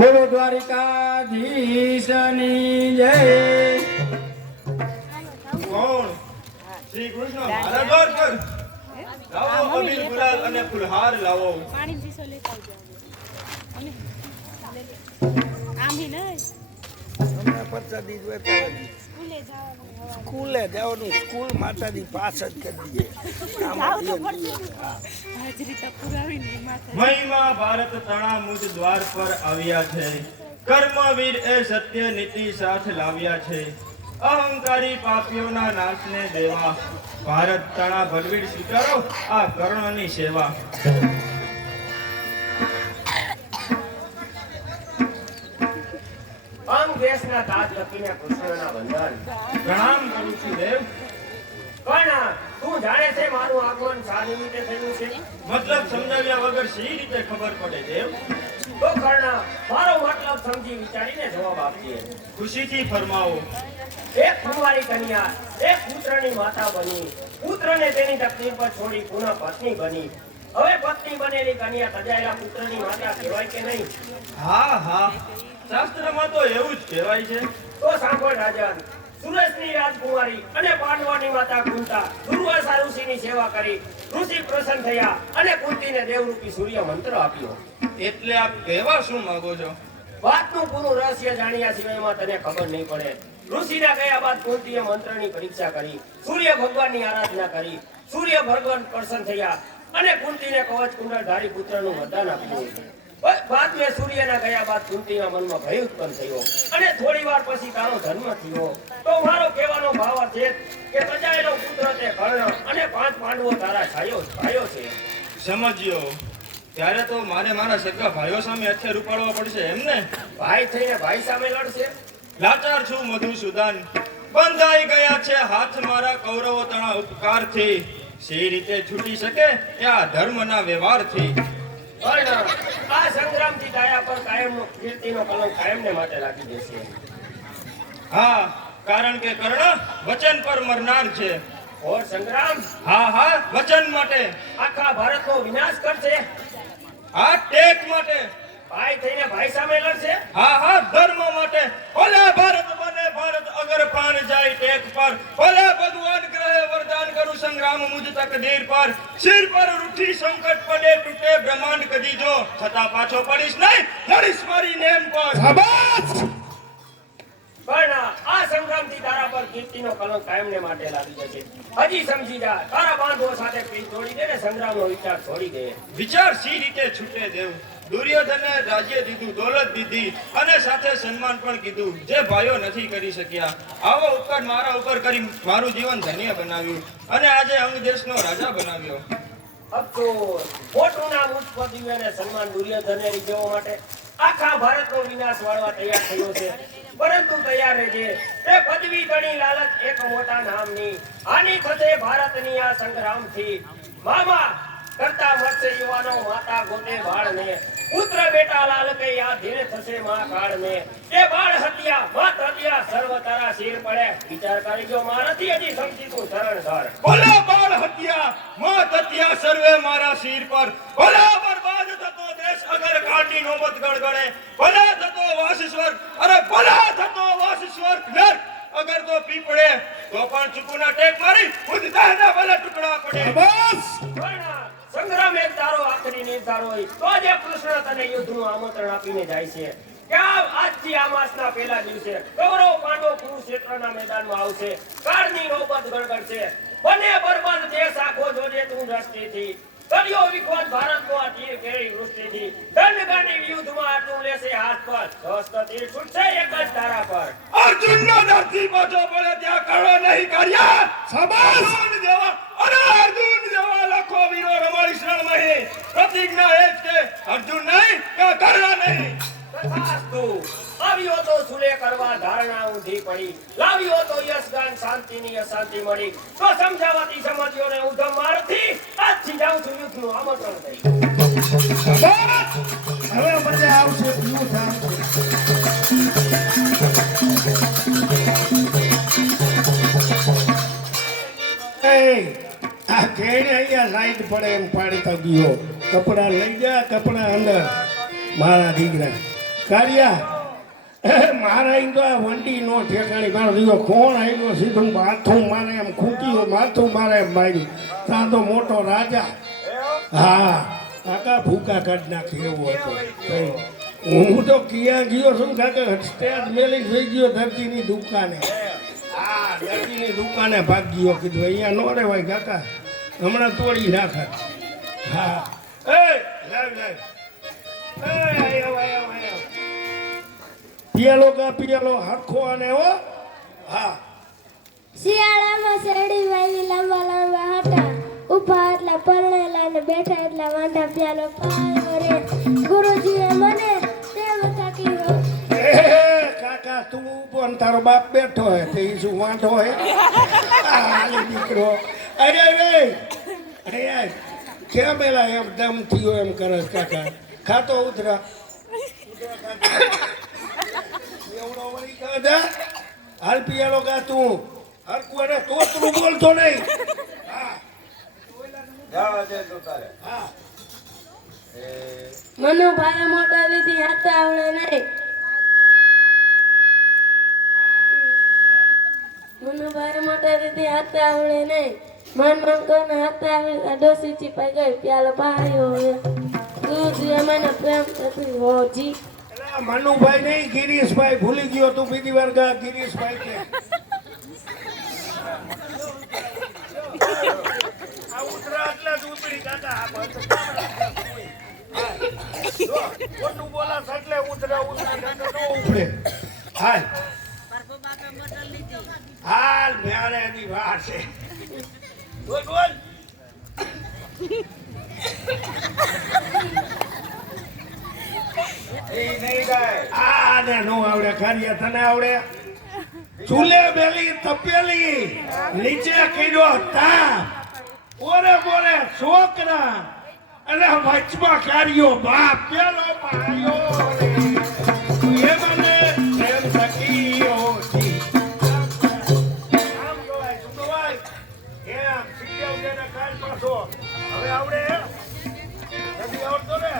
બોલો દ્વારિકાધીશની જય. કોણ? શ્રી કૃષ્ણ મહારાજ પર લાવો અબીલ ગુલાલ અને ફુલહાર લાવો. પાણી પીસો લેતા આવજો. અને આમ હી નહીં હમણાં પ્રસાદી જોઈતા હોય. સ્કૂલે જવાનું. સ્કૂલે જવાનું. સ્કૂલ માતાજી પાસ જ કરી દઈએ. જાવ તો પડશે. હાજરી તો પુરાવી નહીં માતા. મહિમા ભારત તણામુજ દ્વાર પર આવ્યા છે. કર્મવીર એ સત્ય નીતિ સાથ લાવ્યા છે. અહંકારી પાપીઓના નાશને દેવા ભારત તણા ભરવીર સ્વીકારો આ કર્ણની સેવા. અંગ દેશના તાજ લખીને કૃષ્ણના વંદન. પ્રણામ કરું છું દેવ. પણ તું જાણે છે મારું આગમન શા નિમિત્તે થયું છે? મતલબ સમજાવ્યા વગર શી રીતે ખબર પડે દેવ? તો કર્ણ મારો મતલબ સમજી વિચારીને જવાબ આપજે. ખુશીથી ફરમાવો. એક કુંવારી કન્યા એક પુત્રની માતા બની. પુત્રને તેની તકલીફ પર છોડી પુનઃ પત્ની બની. હવે પત્ની બનેલી કન્યા તજાયેલા પુત્રની માતા કહેવાય કે નહીં? હા શાસ્ત્રમાં તો એવું જ કહેવાય છે. તો સાંભળ રાજન, સુરેશની રાજકુમારી અને પાંડવોની માતા કુંતા દુર્વાસા ઋષિની સેવા કરી ઋષિ પ્રસન્ન થયા અને કુંતીને દેવરૂપી સૂર્ય મંત્ર આપ્યો. એટલે આપ કહેવા શું માંગો છો? વાતનું પૂરું રહસ્ય જાણ્યા સિવાયમાં તને ખબર નહીં પડે. ઋષિના ગયા બાદ કુંતીએ મંત્રની પરીક્ષા કરી, સૂર્ય ભગવાનની આરાધના કરી. સૂર્ય ભગવાન પ્રસન્ન થયા અને કુંતીને કવચ કુંડળધારી પુત્રનું વરદાન આપ્યું. બાદ મેં સૂર્યના ગયા બાદ કુંતીના મનમાં ભય ઉત્પન્ન થયો અને થોડી વાર પછી તારો જન્મ થયો. તો મારો કહેવાનો ભાવ છે કે બચાયેલો પુત્ર તે કર્ણ અને 5 પાંડવો તારા ભાઈઓ છે. સમજ્યો. ત્યારે તો મારે મારા સગા ભાઈઓ સામે હથિયાર ઉપાડવા પડશે એમને? ભાઈ થઈને ભાઈ સામે લડશે? લાચાર છું મધુસૂદન, બંધાઈ ગયા છે હાથ મારા કૌરવો તણા ઉપકારથી. સી રીતે છૂટી શકે એ આ ધર્મના વ્યવહારથી. કર્ણ આ સંગ્રામથી કાયા પર કાયમનો કીર્તિનો કલંક કાયમને માટે લાગી દેશે. હા, કારણ કે કર્ણ વચન પર મરનાર છે. ઓર સંગ્રામ? હા, વચન માટે. આખા ભારતનો વિનાશ કરશે? આ ટેક માટે. ભાઈ થઈને ભાઈ સામે લડશે? હા, ધર્મ માટે. ભલે ભારત બને ભારત અગર પ્રાણ જાય ટેક પર. ભલે ભગવાન ગ્રહે વરદાન કરું સંગ્રામ મુજ તકદીર પર. સિર પર રૂઠી સંકટ પડે તૂટે બ્રહ્માંડ કદી જો. છતાં પાછો પડીશ નહીં, લડીશ મારી નેમ પર. શાબાશ! કર્ણ આ સંગ્રામથી તારા પર કીર્તિનો કલંક કાયમને માટે લાગી જશે. હજી સમજી જા. તારા બાંધવો સાથે પીઠ જોડી દે ને સંગ્રામનો વિચાર છોડી દે. વિચાર સી રીતે છૂટે દેવ? દુર્યોધને રાજ્ય દીધું, દોલત દીધી અને સાથે સન્માન પણ કીધું, જે ભાઈઓ નથી કરી શક્યા. આવો ઉપકાર મારા ઉપર કરી મારું જીવન ધન્ય બનાવ્યું અને આજે અંગ દેશનો રાજા બનાવ્યો. અફસોસ, મોટું નામ ઉચ્ચ પદવી અને સન્માન દુર્યોધને રીઝવવા માટે આખા ભારતનો વિનાશ વાળવા તૈયાર થયો છે. પરંતુ તૈયાર રહેજે, એ પદવી ગણી લાલચ એક મોટા નામની. હાનિ થશે ભારતની આ સંગ્રામથી. મામા કરતા મરશે યુવાનો માતા ગોતે બાળને. પુત્ર બેટા લાલ કઈ આ ધીરે થશે માં કાળને. એ બાળ હત્યા માત હત્યા સર્વ તારા શિર પડે. વિચાર કરી જો મારાથી હજી સમજી તું શરણ ધર. ભલે બાળ હત્યા માત હત્યા સર્વે મારા શિર પર. ભલે બરબાદ થતો દેશ અગર કાંડી નોબત ગળગળે. ભલે થતો વાસેશ્વર, અરે ભલે થતો વાસેશ્વર નર અગર તો પીપળે. તો પણ ચૂકુના ટેક મારી ખુદ દેહના ભલે ટુકડા પડે. બસ! કર્ણ, સંગ્રામ એક તારો આખરી નિર્ધાર હોય તો જે કૃષ્ણ તને યુદ્ધનું આમંત્રણ આપીને જાય છે કે આજથી આ માસના પહેલા દિવસે કૌરવ પાંડવ કુરુક્ષેત્રના મેદાનમાં આવશે. કાળની નોબત ગળગળશે. બને બરબાદ દેશ આખો જોજે તું દ્રષ્ટિથી. કર્યો વિખવાદ ભારતનો આ તીર કેળી વૃષ્ટિથી. દંડગાંડી યુદ્ધમાં આટલું લેશે હાથ પર. સ્વસ્થ તીર છૂટશે એક જ તારા પર. અર્જુનનો ધરતી પાછો પડે ત્યાં કરો નહીં કર્યા. શાબાશ! અર્જુન જેવા લાખો વીરો રમાડી શરણમહી. પ્રતિજ્ઞા એ જ કે અર્જુન નહીં કે કર્ણ નહીં. તથાસ્તુ. આવ્યો તો સુલે કરવા ધારણા ઊંધી પડી. લાવ્યો તો યશગાન શાંતિની અશાંતિ મળી. તો સમજાવતી સમજ્યો ને ઉધમ મારથી આજથી જાઉં છું યુદ્ધનું આમંત્રણ દઈ. શાબાશ! હવે મજા આવશે, યુદ્ધ આવશે. આ કેણે અહીંયા લાઈટ પડે એમ પાડી તો ગયો. કપડા લઈ જા, કપડા અંદર. મારા દીકરા કાઢ્યા મારા અહીં તો આ વંડી નો ઠેકાણી મારો દીકરો કોણ આવ્યો સીધું માથું મારે એમ ખૂટ્યું, માથું મારે એમ માર્યું. ત્યાં તો મોટો રાજા. હા, કાકા ભૂકા કાઢ નાખી એવો હતો. હું તો ક્યાં ગયો છું કાકા, સ્ટેજ મેલી થઈ ગયો ધરતીની દુકાને. હા, ધરતીની દુકાને ભાગ ગયો. કીધું અહીંયા નો રેવાય કાકા, હમણાં તોડી નાખે. હા, લાવ પિયાલો કા પિયાલો હરખો અને હો. હા, શિયાળામાં શેરડી વાવી લાંબા લાંબા હાટા. ઉભા એટલા પરણેલા ને બેઠા એટલા વાંઢા. પ્યાલો પાયો રે ગુરુજીએ મને તેમ તાકીયો. કાકા તું ઉભો ને તારો બાપ બેઠો હે તે ઈ શું વાંઢો હે? આ દીકરો અરે રે અરે કેમ પેલા એમ દમ થયો એમ કરે કાકા? ખાતો ઉતરા એવડો વળી કાઢા. હાલ પિયાલો કા તું હરકું અને તોતરું બોલતો નહીં. હા, હા, મનુ ભાઈ મોટા લીધી હાથ આવડે નહીં. મારું ભાઈ મોટા દીદી હાથ આવડે નહીં મન કોને હાથ આવડે ડોસી ચીપાઈ ગઈ પ્યાલો પાયો તું જે મને પ્રેમ થતી હોજી અલા, મનુભાઈ નહીં ગિરીશભાઈ ભૂલી ગયો તું બીજી વાર ગા ગિરીશભાઈ કે આ ઉતરા એટલે જ ઉતરી કાકા આ બંધ. હા. જો, ખોટું બોલાશ એટલે ઉતરા કાકા નો ઉપડે. હાલ હાલ મેરે એની વાત છે. બોલ બોલ. આ ને નો આવડે ખારિયા તને આવડે ચૂલે બેલી તપેલી નીચે કીડો તાપ ઓરે બોરે છોકરા અને વચમાં કાર્યો બાપ પેલો પાયો એ મને પ્રેમ સખીઓ છી આમ ગવાય શું ગવાય એમ સીડીઓ જેને કાલ પાછો હવે આવડે નથી આવડતો ને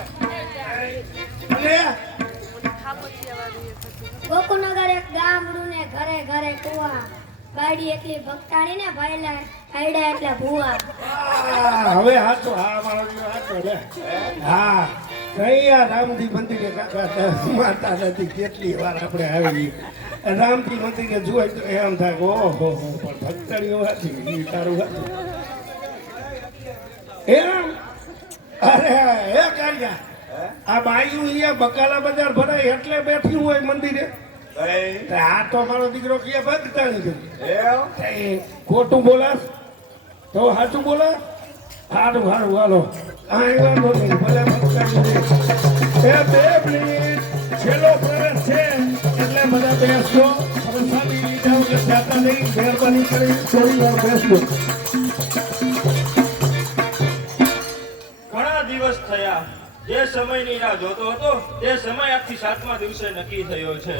અને ગોકુનગર એક ગામડું ને ઘરે ઘરે કુવા બાયડી એકલી ભક્તાણી ને ભાઈલા આયડા એટલે ભુવા હવે હાચો હા મારો દીકરો હાચો લે હા કયા રામજી મંદિરે કાકા માતા નથી કેટલી વાર આપણે આવી રામજી મંદિરે જોઈ તો એમ થાય ઓહો પણ ભક્તણીઓ હતી તારું હતું એમ અરે હે કાળિયા આ બાયું અહીંયા બકાલા બજાર ભરાય એટલે બેઠી હોય મંદિરે આ તો મારો દીકરો કે ભક્તાણી છે ખોટું બોલાસ તો સાચું બોલા સારું સારું હાલો કાંઈ વાંધો નહીં ભલે ભક્તાણી એ બે મિનિટ છેલ્લો પ્રવેશ છે એટલે બધા બેસજો હવે સામી લીધા વગર જાતા નહીં મહેરબાની કરી થોડી વાર બેસજો ઘણા દિવસ થયા જે સમયની રાહ જોતો હતો તે સમય આજથી 7મા દિવસે નક્કી થયો છે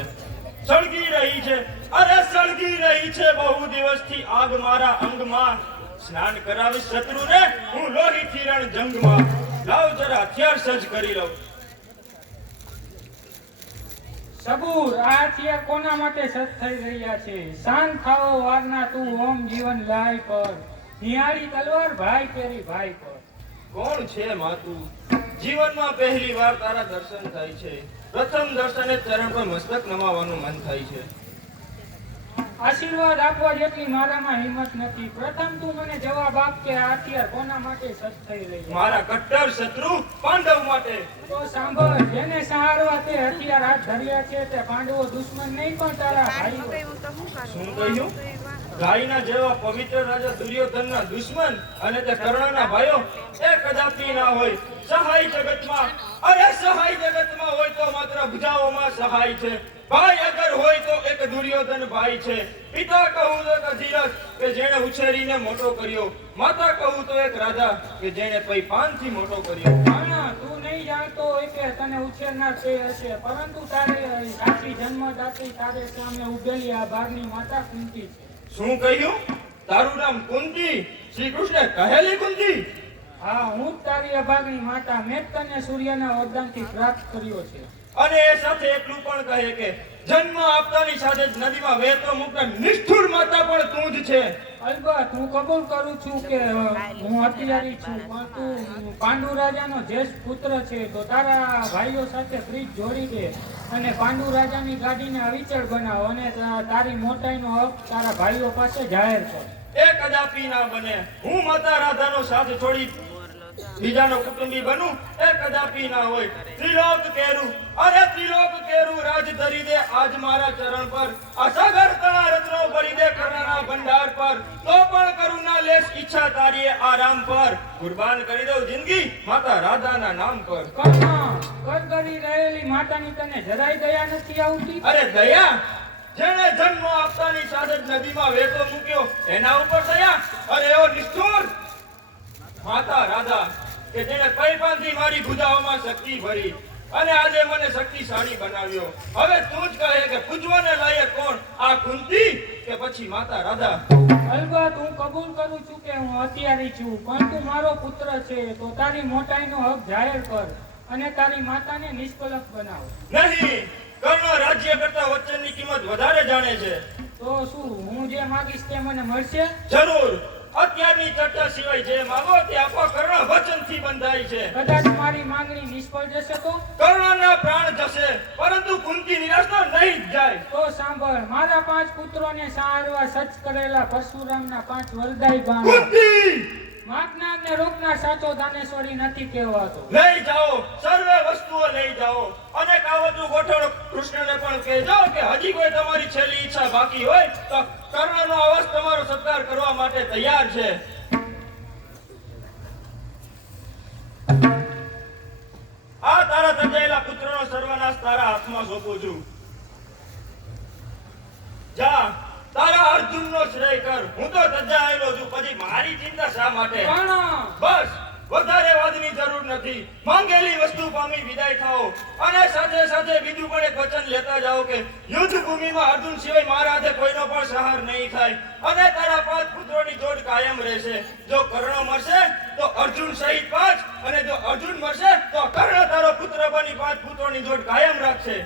સળગી રહી છે અરે સળગી રહી છે બહુ દિવસથી આગ મારા અંગમાં સ્નાન કરાવી શત્રુને હું લોહીથી રણ જંગમાં લાવ જરા હથિયાર સજ્જ કરી લઉં સબૂર આ હથિયાર કોના માટે સજ્જ થઈ રહ્યા છે શાંત થાઓ વારના તું ઓમ જીવન લાય પર નિહાળી તલવાર ભાઈ તેરી ભાઈ પર કોણ છે માતું જીવનમાં પહેલી વાર તારા દર્શન થાય છે પ્રથમ દર્શને ચરણ પર મસ્તક નમાવાનું મન થાય છે આશીર્વાદ આપવા જેટલી મારામાં હિંમત નથી પ્રથમ તું મને જવાબ આપ કે આ હથિયાર કોના માટે સજ્જ થઈ રહી છે મારા કટ્ટર શત્રુ પાંડવ માટે તો સાંભળ જેને સહારવા તે હથિયાર હાથ ધર્યા છે તે પાંડવો દુશ્મન નહીં પણ તારા ભાઈઓ શું કહ્યું ગાયના જેવા પવિત્ર રાજા દુર્યોધનના દુશ્મન અને તે કર્ણના ભાઈઓ એ કદાપી ના હોય સહાય જગતમાં અરે સહાય જગતમાં હોય તો માત્ર ભુજાઓમાં સહાય છે ભાઈ અગર હોય તો એક દુર્યોધન ભાઈ છે પિતા કહું તો એક ધીરજ કે જેણે ઉછેરીને મોટો કર્યો માતા કહું તો એક રાધા કે જેણે પૈ પાનથી મોટો કર્યો તું નહીં જાણતો હોય કે તને ઉછેરનાર તે હશે પરંતુ તારે સાચી જન્મદાત્રી તારે સામે ઉભેલી આ ભાગની માતા કુંતી છે શું કહ્યું તારું નામ કુંતી શ્રી કૃષ્ણ કહેલી કુંતી હા હું જ તારી અભાગની માતા મેં જ તને સૂર્યના વરદાનથી પ્રાપ્ત કર્યો છે અને એ સાથે એટલું પણ કહે કે જન્મ આપતાની સાથે જ નદીમાં વહેતો મુકતા નિષ્ઠુર માતા પણ તું જ છે અલબત્ત હું કબૂલ કરું છું કે હું હથિયારી છું પણ તું પાંડુ રાજાનો જ્યેષ્ઠ પુત્ર છે તો તારા ભાઈઓ સાથે પ્રીત જોડી દે અને પાંડુ રાજાની ગાડીને અવિચળ બનાવ અને તારી મોટાઈનો હક તારા ભાઈઓ પાસે જાહેર કર એ કદાપી ના બને હું માતા રાધાનો સાથ છોડી બીજાનો કુટુંબી બનું એ કદાપી ના હોય ત્રિલોક કેરું અરે ત્રિલોક કેરું રાજ ધરી દે આજ મારા ચરણ પર આ સાગર તણા રત્નો ભરી દે કર્ણના ભંડાર પર તો પણ કરુણા લેશ ઈચ્છા તારી આરામ પર કુરબાન કરી દઉં જિંદગી માતા રાધાના નામ પર કરી રહેલી માતાની તને જરાય દયા નથી આવતી અરે દયા જેણે જન્મ આપતાની સાથે જ નદીમાં વહેતો મૂક્યો એના ઉપર દયા અરે એવો નિષ્ઠુર માતા રાધા કે જેણે પૈપાનથી મારી ભુજાઓમાં શક્તિ ભરી અને આજે મને શક્તિશાળી બનાવ્યો હવે તું જ કહે કે પૂજવાને લાયક કોણ આ કુંતી કે પછી માતા રાધા અલબત્ત હું કબૂલ કરું છું કે હું હથિયારી છું પણ તું મારો પુત્ર છે તો તારી મોટાઈનો હક જાહેર કર અને તારી માતાને નિષ્કલંક બનાવ નહીં કર્ણ રાજ્ય કરતા વચનની કિંમત વધારે જાણે છે તો શું હું જે માંગીશ તે મને મળશે? જરૂર. અત્યારની ચર્ચા સિવાય જે માંગો તે આપવા કર્ણ વચનથી બંધાય છે. કદાચ મારી માંગણી નિષ્ફળ જશે તો? કર્ણના પ્રાણ જશે, પરંતુ કુંતી નિરાશ નહીં જ જાય. તો સાંભળ, મારા 5 પુત્રોને સારવા સચ કરેલા પરશુરામના 5 વરદાયી બાણ. કુંતી માગનાર ને રોકનાર સાચો દાનેશ્વરી નથી કહેવાતો. લઈ જાઓ, સર્વે વસ્તુઓ લઈ જાઓ, અને કાવતરું ગોઠવણ કૃષ્ણને પણ કહેજો કે હજી કોઈ તમારી છેલ્લી ઈચ્છા બાકી હોય તો કર્ણનો અવાજ તમારો સત્કાર કરવા માટે તૈયાર છે. આ તારા તજાયેલા પુત્રનો સર્વનાશ તારા હાથમાં સોંપું છું. જા, તારા અર્જુનનો શ્રેય કર. હું તો તજાયેલો છું, પછી મારી ચિંતા શા માટે? કર્ણ! બસ, વધારે વાદની જરૂર નથી. માંગેલી વસ્તુ પામી વિદાય થાઓ, અને સાથે સાથે બીજું પણ એક વચન લેતા જાઓ કે યુદ્ધ ભૂમિમાં અર્જુન સિવાય મારા હાથે કોઈનો પણ સહાર નહીં થાય, અને તારા 5 પુત્રોની જોડ કાયમ રહેશે. જો કર્ણ મરશે તો અર્જુન સહિત 5, અને જો અર્જુન મરશે તો કર્ણ તારો પુત્ર બની 5 પુત્રોની જોડ કાયમ રાખશે.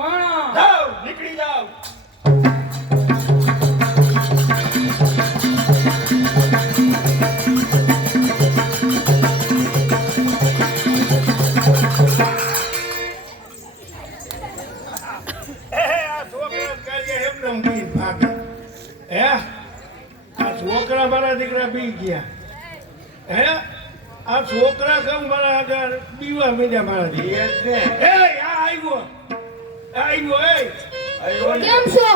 કર્ણ! જાઓ, નીકળી જાઓ. છોકરા મારા દીકરા બી ગયા. હે, આ છોકરા કેમ મારા આગળ બીવા મીડ્યા મારા દીકરા? આવ્યો. કેમ છો?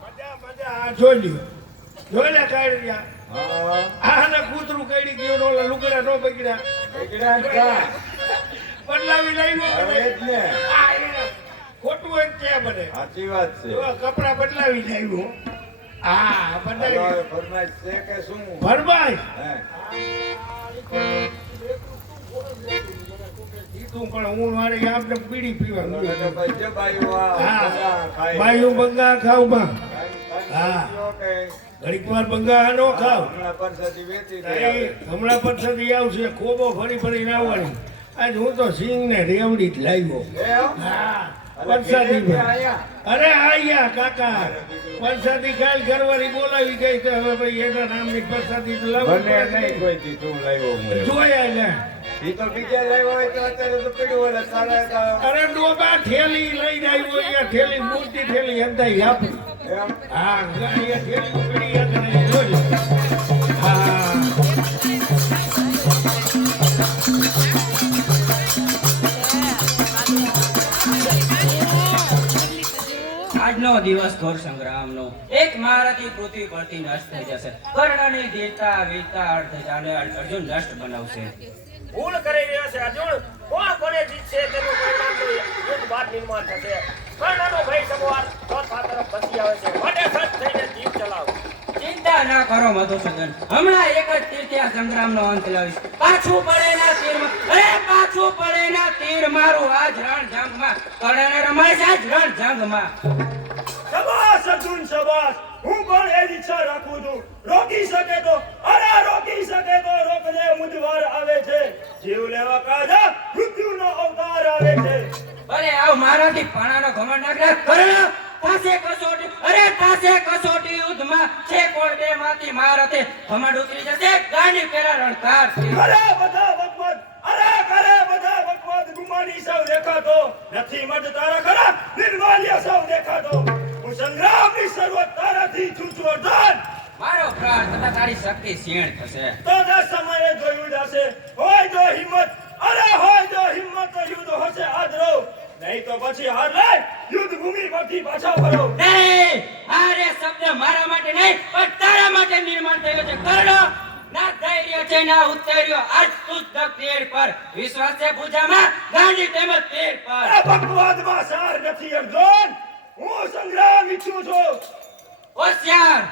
મજા. આ જોઈ લ્યો, જોઈ લે કાઢ્યા. આને કૂતરું કાઢી ગયું, ઓલા લુગડા નો બગડ્યા. બદલાવી લાવ્યો. ખોટું હોય ત્યાં બને. સાચી વાત છે. કપડા બદલાવી લાવ્યો. હા, બદલાવી. ફરમાઈશ છે કે શું? ફરમાઈશ. હે, તું પણ હું મારે આપણે બીડી પીવા તો પછી બાયું આ બધા ખાય. બાયું બંગા ખાવ માં. હા. હા કે ઘડીક વાર બંગા નો ખાવ. હમણાં પરસાદી વેચી દે. હમણાં પછી આવશે ખોબો ફરી ફરી આવવાની. આજ હું તો સિંગ ને રેવડી જ લાવ્યો. હા, પરસાદી. અરે આયા કાકા, પરસાદી કાલ ઘરવાળી બોલાવી ગઈ તો હવે ભાઈ એના નામની પરસાદી તો લાવવી મને પડે. નહીં કોઈ દી તું લાવ્યો મને. જોયા ને. ઈ તો બીજા લાવ્યો હોય તો અત્યારે તો પીડ્યું હોય તારે તો અરે ડોબા થેલી લઈને આવ્યો, અહીંયા થેલી મોટી થેલી અંદાઈ આપી. એમ. હા, અહીંયા થેલી પડી આગળ જોઈ. હા. આજનો દિવસ ઘોર સંગ્રામનો. એક મારાથી પૃથ્વી પરથી નષ્ટ થઈ જશે. કર્ણની ધીરતા વીરતા અર્થ જાણે અર્જુન નષ્ટ બનાવશે. ભૂલ કરી રહ્યો છે અર્જુન. કોણ કોને જીતશે તેનું પરિણામ તો યુદ્ધ બાદ નિર્માણ થશે. કર્ણનો ભય સંવાદ ચોથા તરફ બચી આવે છે. માટે સજ્જ થઈને જીવ ચલાવો. ચિંતા ના કરો મધુસૂદન, હમણાં એક જ તીરથી આ સંગ્રામનો અંત લાવીશ. પાછું પડેના તીર મારું આજ રણજંગમાં. કર્ણને રમાય છે આજ રણજંગમાં. શાબાશ અર્જુન, શાબાશ. હું પણ એ ઈચ્છા રાખું છું. રોકી શકે તો રોકને મુજવાર આવે છે. જીવ લેવા કાજા મૃત્યુનો અવતાર આવે છે. અરે આવ મારાથી પાણાનો ઘમંડ નાખનાર કર્ણ તાસે કસોટી યુદ્ધમાં છે કોણ બે માંથી મારતે ઘમંડ ઉતરી જશે ગાંડી પેરા રણકાર છે. કરે બધા વકવાદ ગુમાની સૌ દેખાતો નથી. મત તારા ખરા નિર્માલ્ય સૌ દેખાતો. હું સંગ્રામની શરૂઆત તારાથી છૂટું અર્જુન. મારો પ્રાણ તથા તારી શક્તિ ક્ષીણ થશે. તો દસ સમયે જોયું જશે. હોય જો હિંમત તો યુદ્ધ હશે આદરો. નહીં તો પછી હાર લઈ યુદ્ધ ભૂમિ પરથી પાછા ફરો. નહીં, આરે શબ્દ મારા માટે નહીં પણ તારા માટે નિર્માણ થયો છે. કર્ણ ના ધૈર્ય છે ના ઉતર્યો આજ શુદ્ધ તીર પર. વિશ્વાસ છે ભુજામાં ગાંડી તેમજ તીર પર. આ બકવાદમાં સાર નથી અર્જુન. હું સંગ્રામ ઈચ્છું છું. હોશિયાર.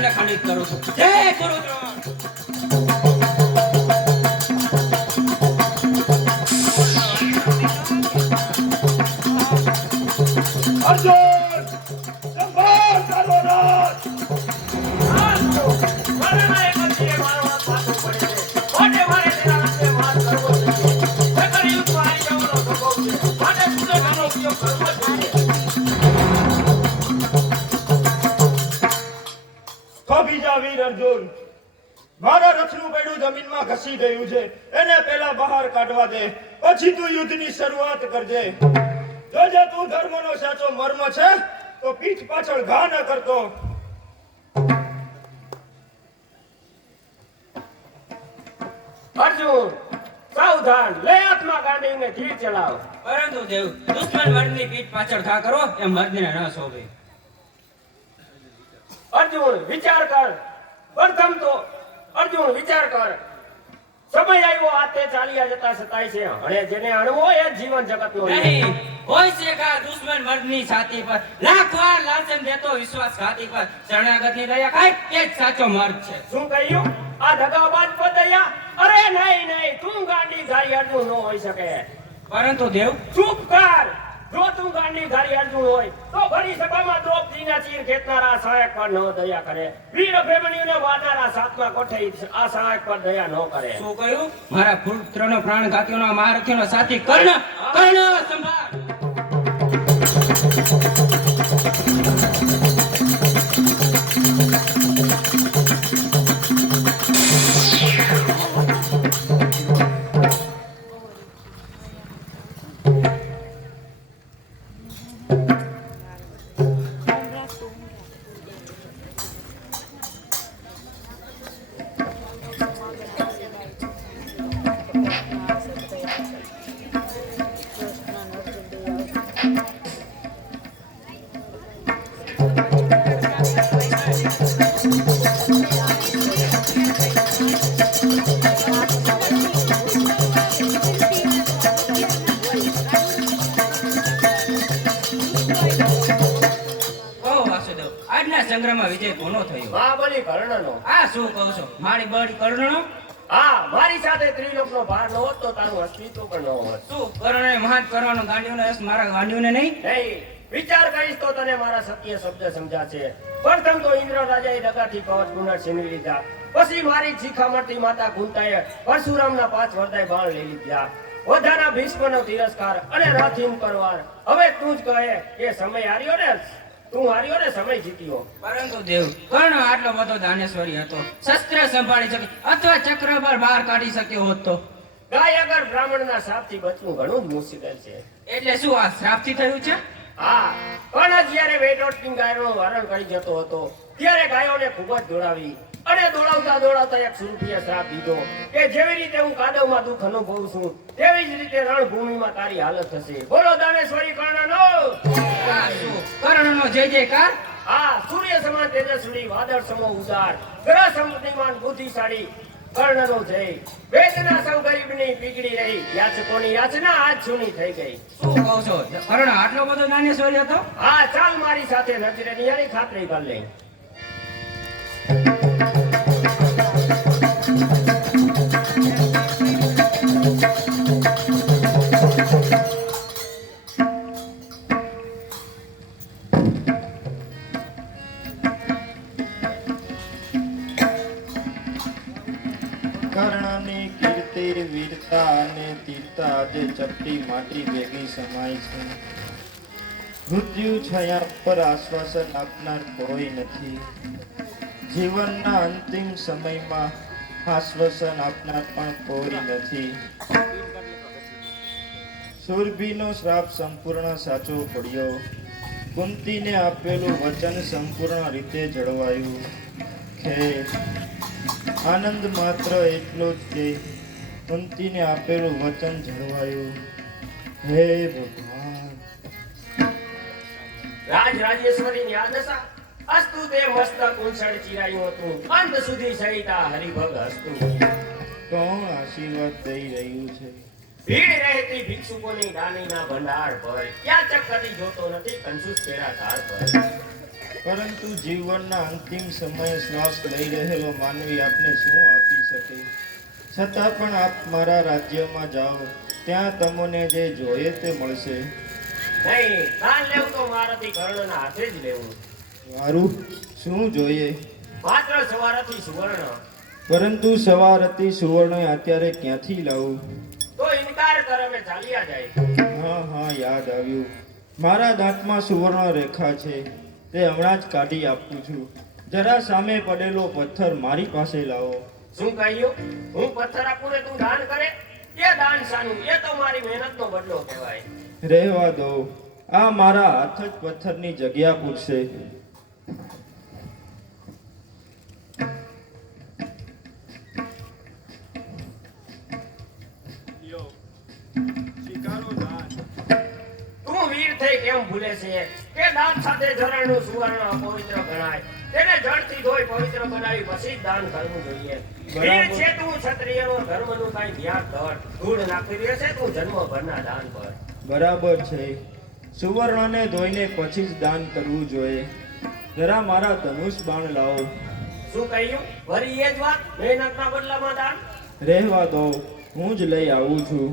વચનને ખંડિત કરું છું. જય ગુરુદ્રોણ. અર્જુન સંભાળ તારો રાજ. મારાના એક જ તીરે મારો હાથ પાછો પડે છે. માટે મારે તેના રસ્તે માર કરવો જોઈએ. નકર યુદ્ધમાં હારી જવાનો સંભવ છે. માટે સુદર્શનનો ઉપયોગ કરવો જોઈએ. થોભી જા વીર અર્જુન. મારા રથનું પૈડું જમીનમાં ઘસી ગયું છે. એને પહેલા બહાર કાઢવા દે, પછી તું યુદ્ધની શરૂઆત કરજે. જોજે તું ધર્મનો સાચો મર્મ છે તો પીઠ પાછળ ઘા ન કરતો. અર્જુન સાવધાન, લે હાથમાં ગાંડીને તીર ચલાવ. પરંતુ દેવ, દુશ્મન મર્દની પીઠ પાછળ ઘા કરો એ મર્દને ન શોભે. અર્જુન વિચાર કર. પ્રથમ તો અર્જુન વિચાર કર. સમય આવ્યો આ તે ચાલ્યા જતા સતાય છે. હણે જેને અણવો એ જ જીવન જગતનો નહીં, કોઈ શેખા દુશ્મન મર્દની છાતી પર લાખ વાર લાલચન દેતો વિશ્વાસઘાતી પર શરણાગતની દયા ખાય તે જ સાચો મર્દ છે. શું કહ્યું? આ દગાબાજ પર દયા? અરે નહીં નહીં, તું ગાંડી ધારી અર્જુન ન હોઈ શકે. પરંતુ દેવ, ચૂપ કર. જો તું ગાંડી ધારી અર્જુન હોય તો ફરી સભામાં દ્રૌપદીના ચીર ખેંચનારા સહાયક પર ન દયા કરે. વીર અભિમન્યુને વારનારા સાતમા કોઠે આ સહાયક પર દયા ન કરે. શું કહ્યું? મારા પુત્રનો પ્રાણઘાતીઓનો મહારથીનો સાથી કર્ણ સંભાળ. સંગ્રામમાં વિજય કોનો થયો? મહાબલી કર્ણનો. આ શું કહું છો? મારી બળી કર્ણનો? હા, મારી સાથે ત્રિલોકનો ભાર ન હોત તો તારું અસ્તિત્વ પણ ન હોત. શું કર્ણને મહાન કરવાનો ગાંડીઓનો યશ મારા ગાંડીઓને નહીં? નહીં, વિચાર કરીશ તો તને મારા સત્ય શબ્દ સમજાશે. પ્રથમ તો ઇન્દ્ર રાજાએ દગાથી કવચ પુનઃ છીનવી લીધા. પછી મારી શિખામણથી માતા કુંતાએ પરશુરામના 5 વરદાય બાણ લઈ લીધા. વધાના ભીષ્મનો તિરસ્કાર અને રથહીન પરવાર. હવે તું જ કહે કે સમય હાર્યો ને, તું હાર્યો ને સમય જીત્યો. પરંતુ દેવ, કર્ણ આટલો બધો દાનેશ્વરી હતો, શસ્ત્ર સંભાળી શકે અથવા ચક્ર પર બહાર કાઢી શક્યો હોત તો? ગાય અગર બ્રાહ્મણના શાપથી બચવું ઘણું જ મુશ્કેલ છે. એટલે શું આ શ્રાપથી થયું છે? હા, પણ જ્યારે વેટોટની ગાયોનું વારણ કરી જતો હતો ત્યારે ગાયોને ખૂબ જ દોડાવી અને દોડાવતા દોડાવતા એક સુરભીએ શ્રાપ દીધો કે જેવી રીતે હું કાદવમાં દુઃખ અનુભવું છું તેવી જ રીતે રણભૂમિમાં તારી હાલત થશે. બોલો દાનેશ્વરી કર્ણનો. આ શું કર્ણનો જય જયકાર? હા, સૂર્ય સમાન તેજસ્વી, વાદળ સમો ઉદાર, ગ્રહ સમુદ્રીમાન બુદ્ધિશાળી કર્ણનો જય. વેદના સૌ ગરીબની પીગળી રહી, યાચકોની યાચના આજ છૂની થઈ ગઈ. શું કહો છો? કર્ણ આટલો બધો દાનેશ્વરી હતો? હા, ચાલ મારી સાથે નજરે નિહાળી ખાતરી કર લે. કર્ણની કીર્તિ વીરતા અને તીરતા આજે ચપટી માટી ભેગી સમાય છે. મૃત્યુ છાયા પર આશ્વાસન આપનાર કોઈ નથી. જીવનના અંતિમ સમયમાં આશ્વાસન આપનાર પણ કોઈ નથી. સુરભીનો શ્રાપ સંપૂર્ણ સાચો પડ્યો. કુંતીને આપેલું વચન સંપૂર્ણ રીતે જળવાયું. ખેર આનંદ માત્ર એટલો જ કે કુંતીને આપેલું વચન જળવાયું. હે ભગવાન. રાજરાજેશ્વરીની આ દશા અસ્તુ તે મસ્તક ઉંચળ ચિરાયું હતું, અંત સુધી સહિતા હરિભગ હસ્તુ. કોણ આશીર્વાદ દઈ રહ્યું છે? ભીડ રહેતી ભિક્ષુકોની દાનીના ભંડાર પર યાચક કદી જોતો નથી કંજૂસ તેરા ધાર પર. પરંતુ જીવનના અંતિમ સમયે શ્વાસ લઈ રહેલો માનવી આપને શું આપી શકે? છતાં પણ આપ મારા રાજ્યમાં જાઓ, ત્યાં તમને જે જોઈએ તે મળશે. નહીં, દાન લેવું તો મારાથી કર્ણના હાથે જ લેવું. મારું શું જોઈએ? માત્ર સવારથી સુવર્ણ. પરંતુ સવારથી સુવર્ણ અત્યારે ક્યાંથી લાવું? તો ઇનકાર કર, અમે ચાલ્યા જાય. હા હા, યાદ આવ્યું. મારા દાંતમાં સુવર્ણ રેખા છે, તે હમણાં જ કાઢી આપું છું. જરા સામે પડેલો પથ્થર મારી પાસે લાવો. શું કહ્યું? હું પથ્થર આપું ને તું દાન કરે? એ દાન શાનું? એ તો મારી મહેનતનો બદલો કહેવાય. રહેવા દો, આ મારા હાથ જ પથ્થરની જગ્યા પૂરશે. તું વીર થઈ કેમ ભૂલે છે કે દાન સાથે જરાનું સુવર્ણ અપવિત્ર ગણાય? તેને જળથી ધોઈ પવિત્ર બનાવી પછી જ દાન કરવું જોઈએ. વીર છે તું, ક્ષત્રિયનો ધર્મનું કાંઈ ધ્યાન ધર. ધૂળ નાખી દે છે તું જન્મભરના દાન પર. બરાબર છે, સુવર્ણને ધોઈને પછી જ દાન કરવું જોઈએ. જરા મારા ધનુષ બાણ લાવો. શું કહ્યું? વળી એ જ વાત, મહેનતના બદલામાં દાન? રહેવા દો, હું જ લઈ આવું છું.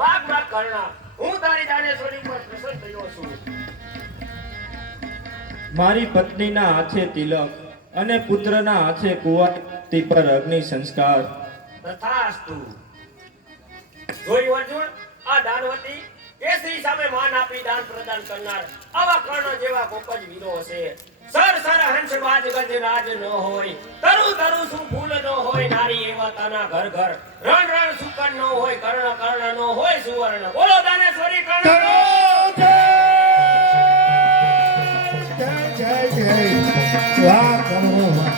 ભાગ ભાગ કર્ણા, હું તારી દાનેશ્વરી પર પ્રસન્ન થયો છું. મારી પત્નીના હાથે તિલક અને પુત્રના હાથે કુંવારી પર અગ્નિ સંસ્કાર. તથાસ્તુ. જોયું અર્જુન, આ દાનવતી કેસરી સામે માન આપી દાન પ્રદાન કરનાર આવા કર્ણ જેવા કોક જ વીરો હશે. સર સર હંસ બાજ ગજરાજ ન હોય, તરુ તરુ શું ફૂલ ન હોય, નારી એવા તાના ઘર ઘર, રણ રણ સુકન ન હોય, કર્ણ કર્ણ ન હોય સુવર્ણ. બોલો દાનેશ્વરી કર્ણ. જય જય જય. વાહ કરો વાહ.